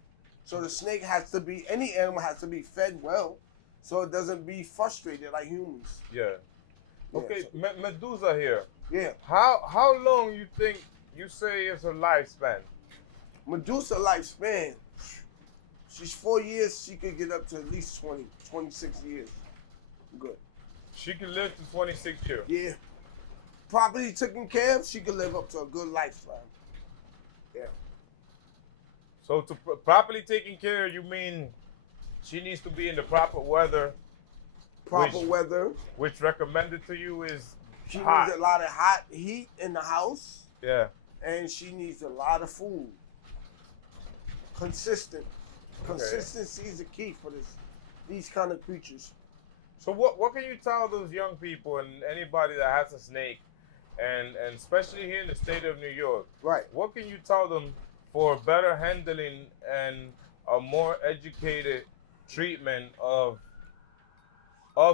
So the snake has to be, any animal has to be fed well so it doesn't be frustrated like humans. Yeah. Okay, Yeah, Medusa here. Yeah. How long you think you say is her lifespan? Medusa lifespan, she's 4 years, she could get up to at least 20, 26 years. Good. She can live to 26 years. Yeah. Properly taken care of, she could live up to a good lifespan. Yeah. So to properly taking care, you mean she needs to be in the proper weather. Proper weather. Which recommended to you is She hot. needs a lot of hot heat in the house. Yeah. And she needs a lot of food. Consistent. Consistency is the key for these kind of creatures. So what can you tell those young people and anybody that has a snake and especially here in the state of New York. Right. What can you tell them for better handling and a more educated treatment of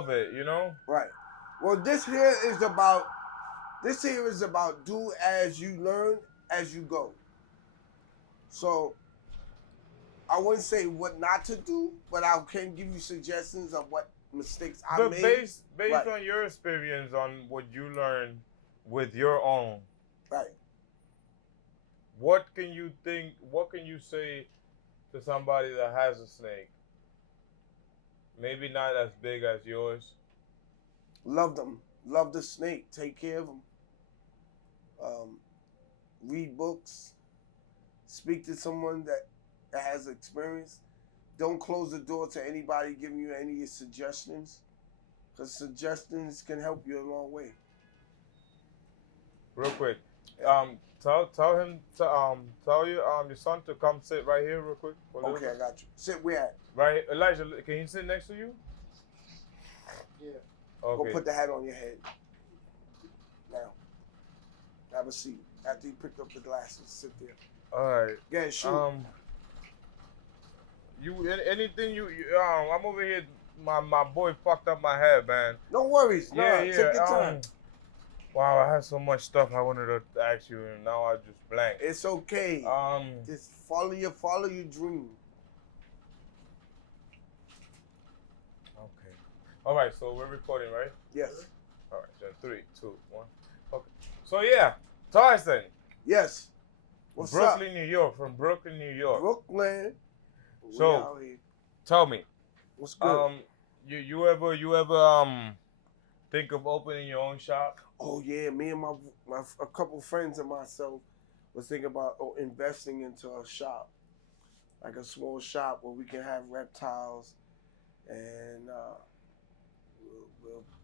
it? You know. Right. Well, this here is about do as you learn as you go. So I wouldn't say what not to do, but I can give you suggestions of what mistakes I But made. based Right. on your experience on what you learned with your own, Right. what can you say to somebody that has a snake? Maybe not as big as yours. Love them. Love the snake. Take care of them. Read books. Speak to someone that has experience. Don't close the door to anybody giving you any suggestions, because suggestions can help you a long way. Real quick, tell him to tell your son to come sit right here real quick. For a little Okay, bit. I got you. Sit where at? Right here. Elijah, can he sit next to you? Yeah. Okay. Go put the hat on your head. Now, have a seat. After you pick up the glasses, sit there. All right. Yeah, shoot. Anything I'm over here. My boy fucked up my head, man. No worries. No, Yeah. take your time. Wow, I had so much stuff I wanted to ask you, and now I just blank. It's okay. Just follow your dream. Okay. All right, so we're recording, right? Yes. All right, so 3, 2, 1. Okay. So yeah, Tarzan, Yes. What's Brooklyn, New York, from Brooklyn, New up? York. Brooklyn. We So- out here. Tell me, What's good? you ever think of opening your own shop? Oh yeah, me and my a couple friends and myself was thinking about investing into a shop, like a small shop where we can have reptiles, and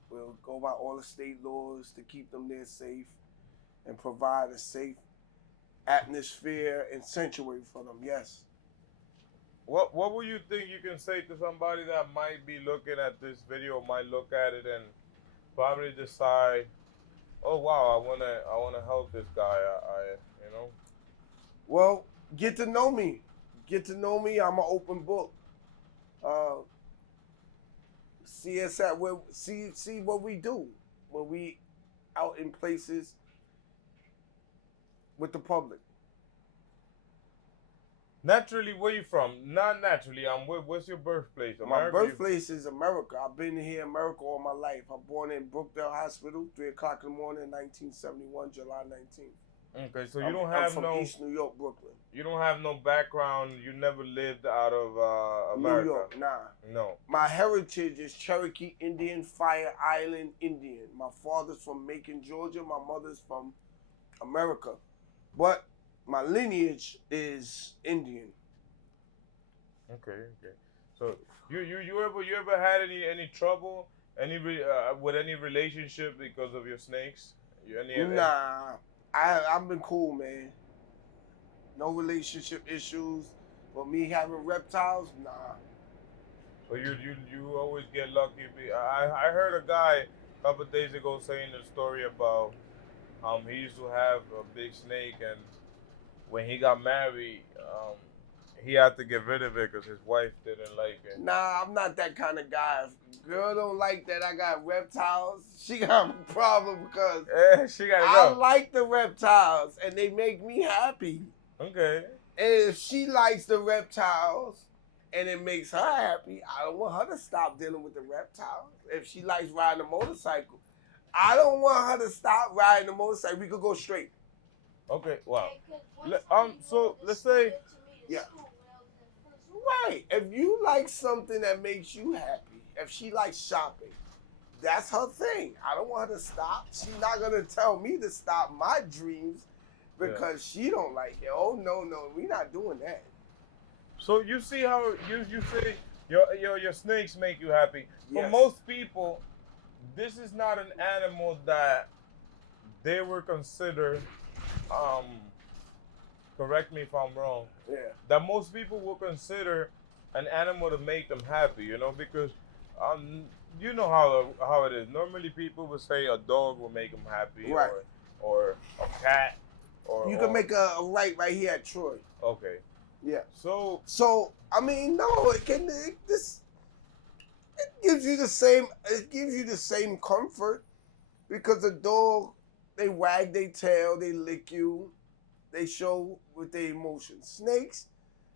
we'll go by all the state laws to keep them there safe, and provide a safe atmosphere and sanctuary for them. Yes. What would you think you can say to somebody that might be looking at this video, might look at it and probably decide, oh wow, I wanna help this guy. I you know. Well, get to know me. Get to know me. I'm an open book. See us at where see what we do when we out in places with the public. Naturally, where you from? Not naturally. What's your birthplace? My America? birthplace is America. I've been here in America all my life. I'm born in Brookdale Hospital, 3 o'clock in the morning, 1971, July 19th. Okay, so you I'm don't have from no East New York, Brooklyn. you don't have no background. You never lived out of America. New York, nah. No. My heritage is Cherokee Indian, Fire Island Indian. My father's from Macon, Georgia. My mother's from America. But my lineage is Indian. Okay. So you ever had any trouble with any relationship because of your snakes? Nah, I've been cool, man. No relationship issues. But me having reptiles, nah. So you always get lucky. I heard a guy a couple of days ago saying a story about he used to have a big snake, and when he got married, he had to get rid of it because his wife didn't like it. Nah, I'm not that kind of guy. If girl don't like that I got reptiles, she got a problem because She gotta I go. like the reptiles and they make me happy. Okay. And if she likes the reptiles and it makes her happy, I don't want her to stop dealing with the reptiles. If she likes riding a motorcycle, I don't want her to stop riding the motorcycle. We could go straight. Okay. Wow. Okay, 'cause one Le- time you so wanted to let's sell say- it to me to Yeah. school when I was in first grade. Right. If you like something that makes you happy, if she likes shopping, that's her thing. I don't want her to stop. She's not gonna tell me to stop my dreams because she don't like it. Oh no, we're not doing that. So you see how you say your snakes make you happy. For Yes. most people, this is not an animal that they were considered. Correct me if I'm wrong. Yeah. That most people will consider an animal to make them happy. You know, because you know how it is. Normally, people will say a dog will make them happy, Right. or or a cat, or You can make a right here at Troy. Okay. Yeah. So I mean, no, it gives you the same. It gives you the same comfort because the dog, they wag their tail, they lick you, they show with their emotions. Snakes,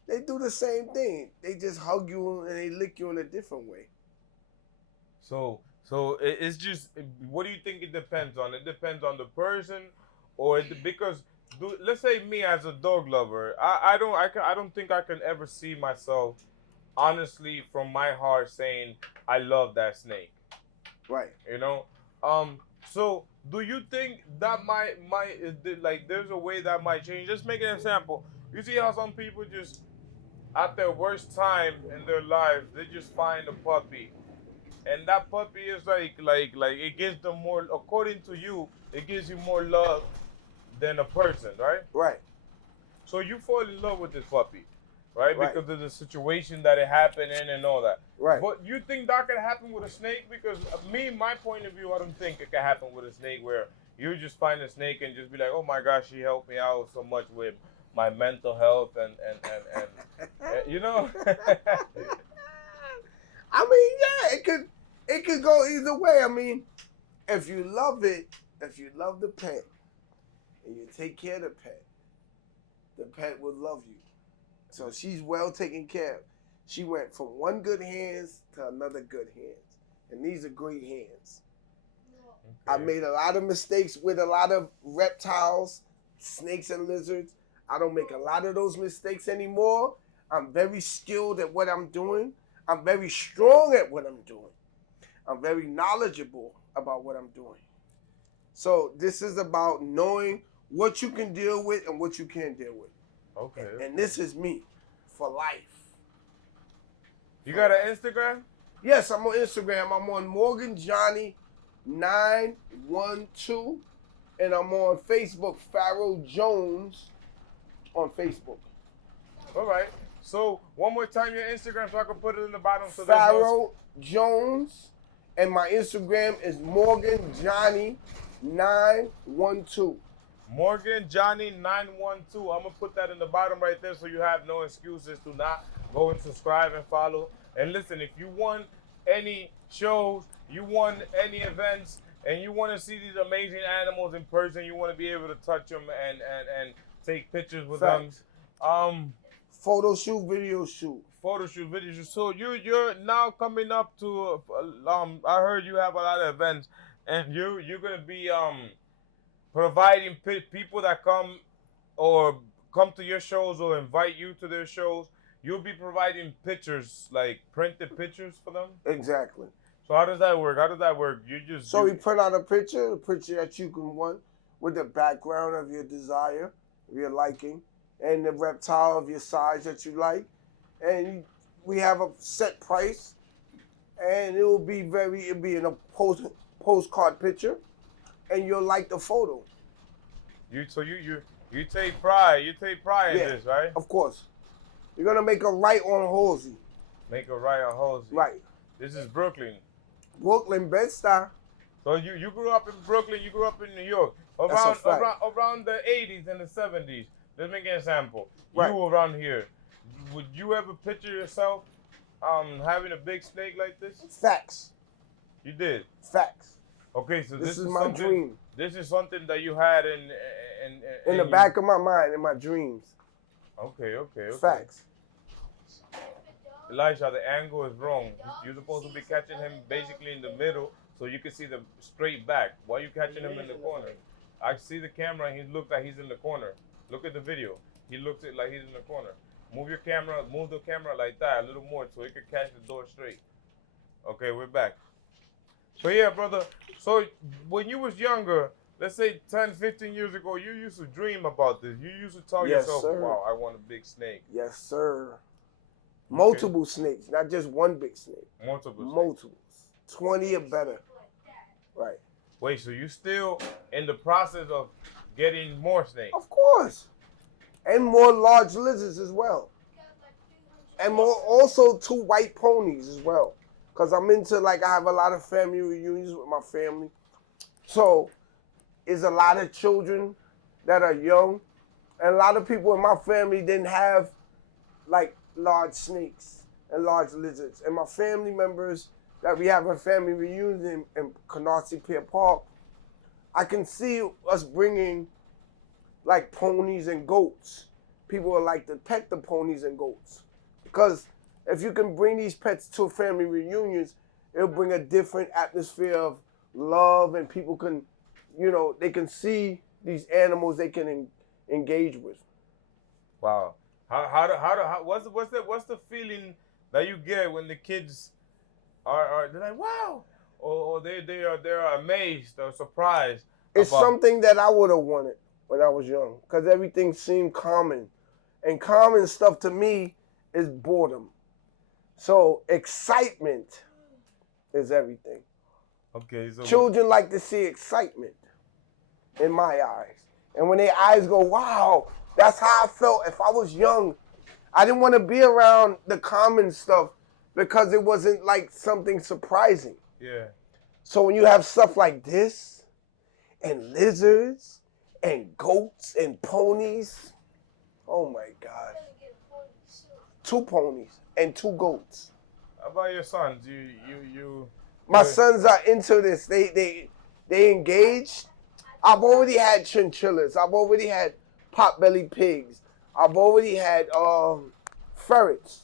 they do the same thing. They just hug you and they lick you in a different way. So it's just, what do you think it depends on? It depends on the person, or because let's say me as a dog lover, I don't think I can ever see myself honestly from my heart saying I love that snake. Right. You know, so do you think that might like there's a way that might change? Just make an example. You see how some people just at their worst time in their life they just find a puppy, and that puppy is like it gives them more, according to you, it gives you more love than a person, right? Right. So you fall in love with this puppy, right? Right. Because of the situation that it happened in and all that. Right. But you think that could happen with a snake? Because my point of view, I don't think it can happen with a snake where you just find a snake and just be like, oh my gosh, she helped me out so much with my mental health and you know. I mean, yeah, it could go either way. I mean, if you love it, if you love the pet, and you take care of the pet will love you. So she's well taken care of. She went from one good hands to another good hands. And these are great hands. I made a lot of mistakes with a lot of reptiles, snakes and lizards. I don't make a lot of those mistakes anymore. I'm very skilled at what I'm doing. I'm very strong at what I'm doing. I'm very knowledgeable about what I'm doing. So this is about knowing what you can deal with and what you can't deal with. Okay. And this is me for life. You got an Instagram? Yes, I'm on Instagram. I'm on Morgan Johnny 912, and I'm on Facebook, Pharaoh Jones on Facebook. All right. So one more time your Instagram so I can put it in the bottom. So Pharaoh Jones, and my Instagram is Morgan Johnny 912. Morgan Johnny 912. I'm gonna put that in the bottom right there so you have no excuses. Do not go and subscribe and follow. And listen, if you want any shows, you want any events, and you want to see these amazing animals in person, you want to be able to touch them and take pictures with Facts. them. Photo shoot, video shoot. Photo shoot, video shoot. So you're now coming up to I heard you have a lot of events, and you're gonna be providing people that come to your shows or invite you to their shows. You'll be providing pictures, like printed pictures for them. Exactly. So how does that work? You just we print out a picture that you can want with the background of your desire, of your liking, and the reptile of your size that you like, and we have a set price, and it'll be in a postcard picture, and you'll like the photo. You take pride. You take pride in this, right? Of course. You're gonna make a right on Halsey. Make a right on Halsey. Right. This is Brooklyn. Brooklyn, Bed-Stuy. So you grew up in Brooklyn. You grew up in New York. Around the 80s and the 70s. Let's make an example. Right. You were around here. Would you ever picture yourself having a big snake like this? Facts. You did. Facts. Okay, so this is my dream. This is something that you had in the back of my mind, in my dreams. Okay. Facts. Elijah, the angle is wrong. You're supposed to be catching him basically in the middle so you can see the straight back. Why are you catching him in the corner? I see the camera and he looks like he's in the corner. Look at the video. He looks like he's in the corner. Move the camera like that a little more so he can catch the door straight. Okay, we're back. So yeah, brother. So when you was younger, let's say 10, 15 years ago, you used to dream about this. You used to tell yourself, sir. wow, I want a big snake. Yes, sir. Multiple snakes, not just one big snake. Multiples. 20 or better. Right. Wait, so you still in the process of getting more snakes? Of course. And more large lizards as well. And also 2 white ponies as well. Because I'm into, I have a lot of family reunions with my family. So is a lot of children that are young, and a lot of people in my family didn't have like large snakes and large lizards. And my family members that we have a family reunion in Canarsie Pier Park, I can see us bringing like ponies and goats. People would like to pet the ponies and goats, because if you can bring these pets to family reunions, it'll bring a different atmosphere of love, and people can, you know, they can see these animals they can engage with. Wow. What's the feeling that you get when the kids are they're like, wow, or they're amazed or surprised? It's something that I would have wanted when I was young, because everything seemed common, and common stuff to me is boredom. So excitement is everything. Okay, so Children like to see excitement in my eyes. And when their eyes go, wow, that's how I felt if I was young. I didn't want to be around the common stuff because it wasn't like something surprising. yeah. So when you have stuff like this, and lizards, and goats, and ponies, oh my God. 2 ponies and 2 goats. How about your sons? You My sons are into this. They engaged. I've already had chinchillas. I've already had pot-bellied pigs. I've already had ferrets.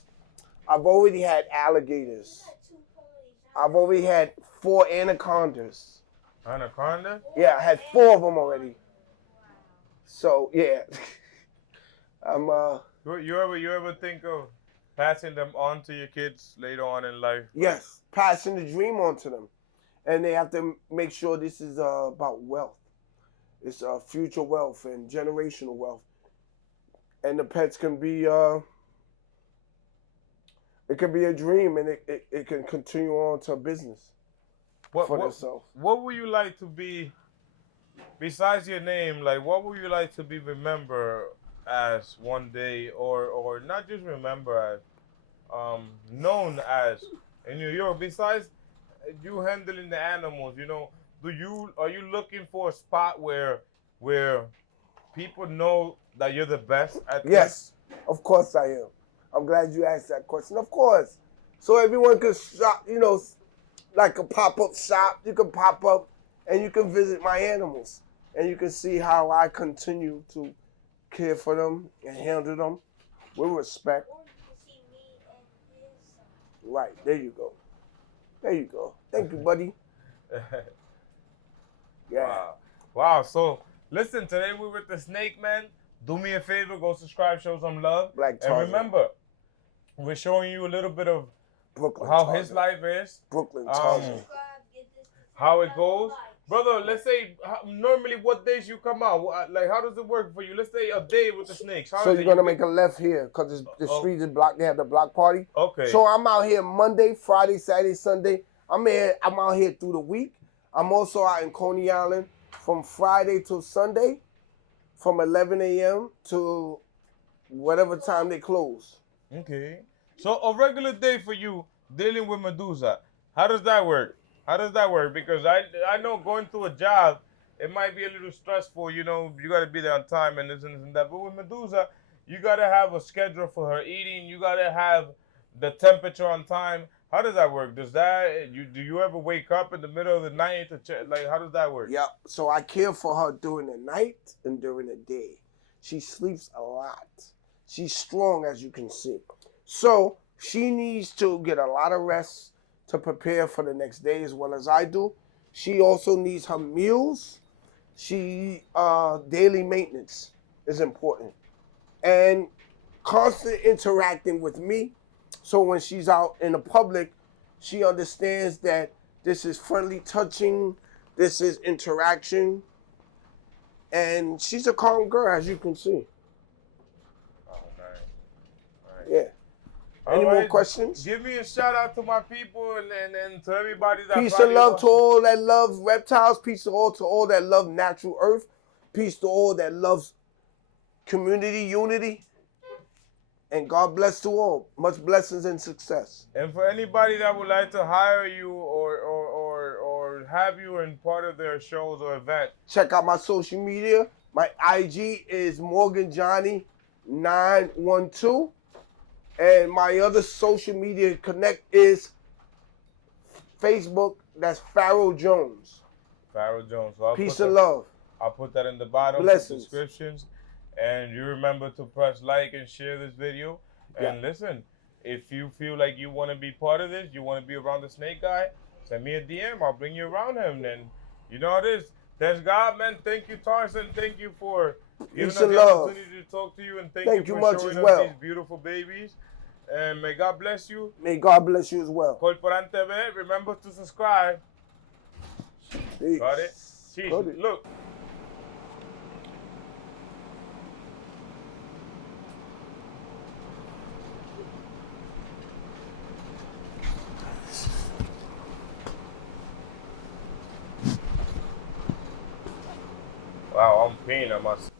I've already had alligators. I've already had 4 anacondas. Anaconda? Yeah, I had 4 of them already. So yeah, I'm You ever think of passing them on to your kids later on in life? yes, passing the dream on to them, and they have to make sure this is about wealth. It's future wealth and generational wealth, and the pets can be it can be a dream, and it can continue on to a business for themselves. What would you like to be, besides your name? Like, what would you like to be remembered as one day, or not just remember as, known as in New York? Besides you handling the animals, you know, are you looking for a spot where people know that you're the best at this? Yes, of course I am. I'm glad you asked that question. Of course. So everyone can shop, you know, like a pop-up shop. You can pop up and you can visit my animals. And you can see how I continue to care for them and handle them with respect. Or you can see me and his son. Right, there you go. There you go. Thank you, buddy. Yeah. Wow. So listen, today we're with the Snake Man. Do me a favor, go subscribe, show some love. Black and Tarzan. remember, we're showing you a little bit of Brooklyn how Tarzan. his life is, Brooklyn Tarzan. Subscribe, get this to how it 10,000 goes. likes. Brother, let's say, normally what days you come out? Like, how does it work for you? Let's say a day with the snakes. How So is you're it? going to make a left here because the street is blocked. They have the block party. Okay. So I'm out here Monday, Friday, Saturday, Sunday. I'm out here through the week. I'm also out in Coney Island from Friday to Sunday from 11 a.m. to whatever time they close. Okay. So a regular day for you dealing with Medusa, how does that work? How does that work? Because I know going through a job, it might be a little stressful. You know, you got to be there on time and this and that. But with Medusa, you got to have a schedule for her eating. You got to have the temperature on time. How does that work? Do you ever wake up in the middle of the night to check? Like, how does that work? Yep. So I care for her during the night and during the day. She sleeps a lot. She's strong, as you can see. So she needs to get a lot of rest to prepare for the next day as well as I do. She also needs her meals. Daily maintenance is important. And constant interacting with me. So when she's out in the public, she understands that this is friendly touching, this is interaction. And she's a calm girl, as you can see. Oh, nice. Nice. Yeah. Any All more right, questions? Give me a shout out to my people and to everybody that Peace probably and love watch- to all that love reptiles. Peace to all that love natural earth. Peace to all that loves community unity. And God bless to all. Much blessings and success. And for anybody that would like to hire you or have you in part of their shows or event? Check out my social media. My IG is Morgan Johnny 912. And my other social media connect is Facebook. That's Pharaoh Jones. Pharaoh Jones. So Peace and love. I'll put that in the bottom of the descriptions. And you remember to press like and share this video. And listen, if you feel like you want to be part of this, you want to be around the snake guy, send me a DM. I'll bring you around him. Then you know how it is. Thanks God, man. Thank you, Tarzan. Thank you for giving us the opportunity to talk to you. And thank you for showing us these beautiful babies. And may God bless you. May God bless you as well. ColporanTV, remember to subscribe. Peace. Got it? Jeez, look. Wow, I'm peeing on myself.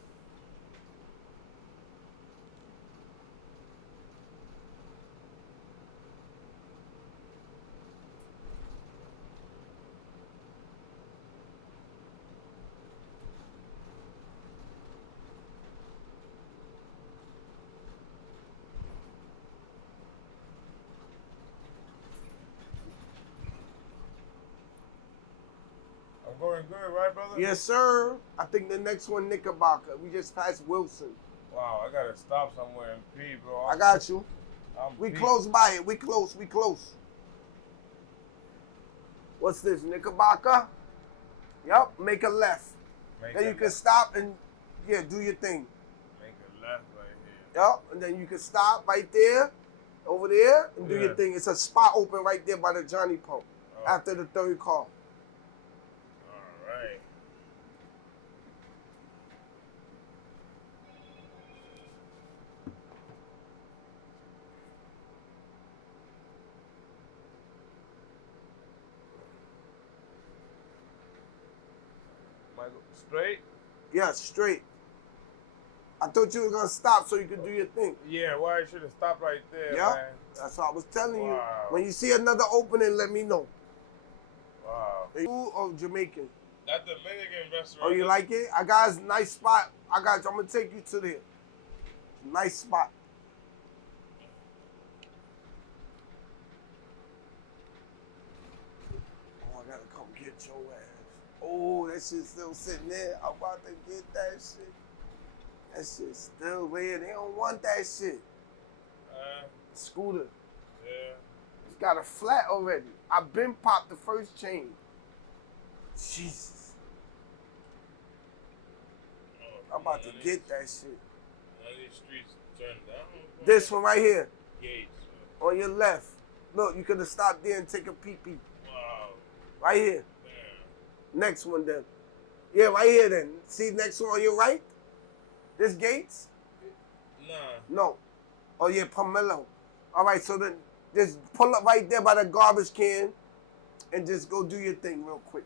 I'm going good, right, brother? Yes, sir. I think the next one, Knickerbocker. We just passed Wilson. Wow, I gotta stop somewhere and pee, bro. I got you. We peeing. close by it. We close. We close. What's this, Knickerbocker? Yup. Make a left. Then you can stop and do your thing. Make a left right here. Yup. And then you can stop right there, over there, and do your thing. It's a spot open right there by the Johnny Pump after the third car. Right. Michael, straight? Yeah, straight. I thought you were gonna stop so you could do your thing. Yeah, well, I should have stopped right there, Yeah, man. that's what I was telling you. Wow. When you see another opening, let me know. Wow. You or Jamaican? That Dominican restaurant. Oh, you like it? I got a nice spot. I got you. I'm gonna take you to there. Nice spot. Oh, I gotta come get your ass. Oh, that shit's still sitting there. I'm about to get that shit. That shit's still there. They don't want that shit. Scooter. Yeah. It's got a flat already. I've been popped the first chain. Jesus. I'm about to get that shit. None of these streets turned down. This one right here. Gates. On your left. Look, you could have stopped there and take a pee-pee. Wow. Right here. Damn. Next one then. Yeah, right here then. See next one on your right? This Gates? Nah. No. Oh yeah, Pomelo. All right, so then just pull up right there by the garbage can and just go do your thing real quick.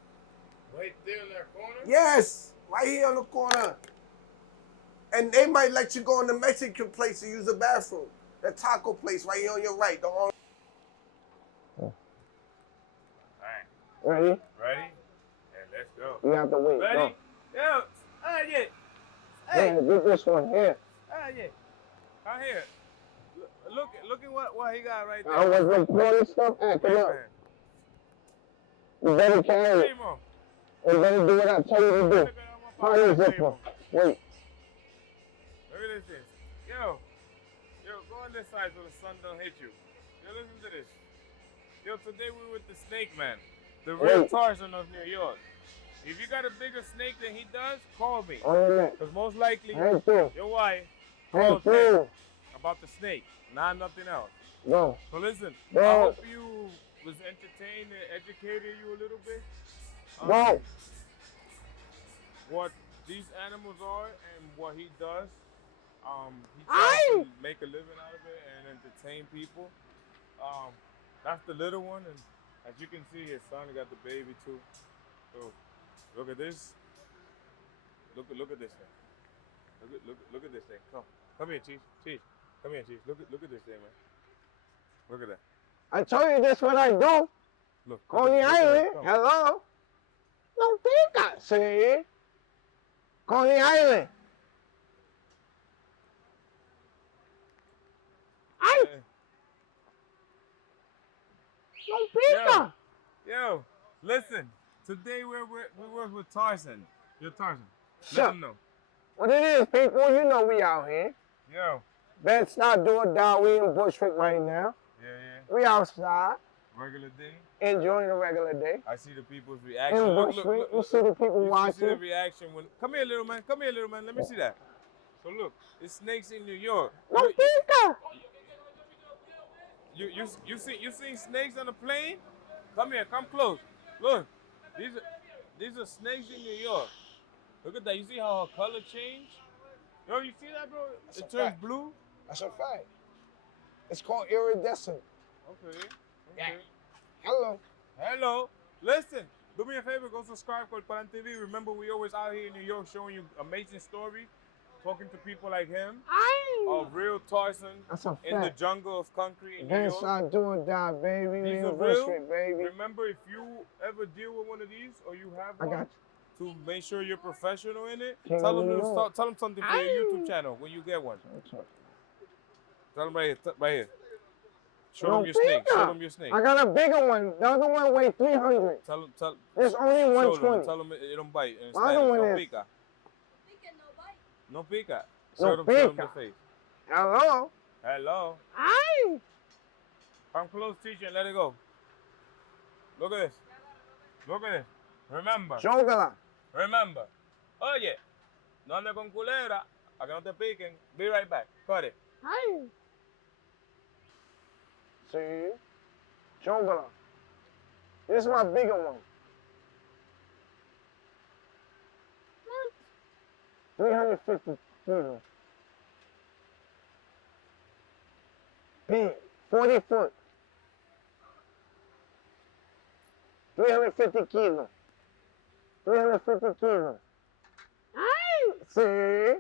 Right there in that corner? Yes, right here on the corner. And they might let you go in the Mexican place to use the bathroom. The taco place right here on your right. All right. Ready? Ready? And let's go. You have to wait. Ready? Go. Yo. Yeah. Hey. Yeah, get this one here. Yeah. Right here. Look at what he got right there. I was recording stuff. Hey, come on. You better carry it. You better do what I tell you to do. Find the zipper. Wait. Look at this. Yo, go on this side so the sun don't hit you. Yo, listen to this. Yo, today we with the Snake Man, the real Tarzan of New York. If you got a bigger snake than he does, call me. Because most likely, your wife called him about the snake, not nothing else. No. So listen, I hope you was entertained and educated you a little bit. What these animals are and what he does. He tries to make a living out of it and entertain people. That's the little one, and as you can see, his son got the baby too. So look at this. Look at this thing. Look at this thing. Come here, Cheese. Come here, Cheese. Look at this thing, man. Look at that. I told you this what I do. Look. On the island. Hello. No pica. Sí. Con el aire. Ay, no pica. Yo, listen. Today we work with Tarzan. You're Tarzan. Let Sure. them know. What it is, people, you know we out here. Yo. Best not do or die. We in Bushwick right now. Yeah. We outside, Regular day. enjoying the regular day. I see the people's reaction. In Look, Bushwick, you see the people You see the watching. reaction when. Come here, little man. Come here, little man. Let me see that. So look, it's snakes in New York. No pica. You seen snakes on the plane? Come here, come close. Look, these are snakes in New York. Look at that. You see how her color changed? Yo, you see that, bro? That's It a turns fact. blue. That's a fact. It's called iridescent. Okay. Yeah. Hello. Hello. Listen, do me a favor. Go subscribe to ColporanTV. Remember, we always out here in New York showing you amazing stories, talking to people like him. A real Tarzan That's a in the fact. jungle of concrete in New Best York. I do or die, baby. We These in are real. Bushwick, baby. Remember, if you ever deal with one of these or you have I one, got to make sure you're professional in it, King tell of them New York. tell them something for your YouTube channel when you get one. you. Tell them right here, right here. Show No them your snake. pica. Show them your snake. I got a bigger one. The other one weighed 300. Tell them. There's only Show them. 120. Tell them it don't bite. And My other Spanish, one no is- pica. Pica no bite. No pica. No Show them the pica. face. Hello. Hello. Ay. Come close, teacher, and let it go. Look at this. Look at this. Remember. Chócala. Remember. Oye, no andes con culebra, a que no te piquen. Be right back. Cut it. Ay. See? Chócala. This is my bigger one. 350 kilos. Big. 40 foot. 350 kilos. 350 kilos. Ay. See?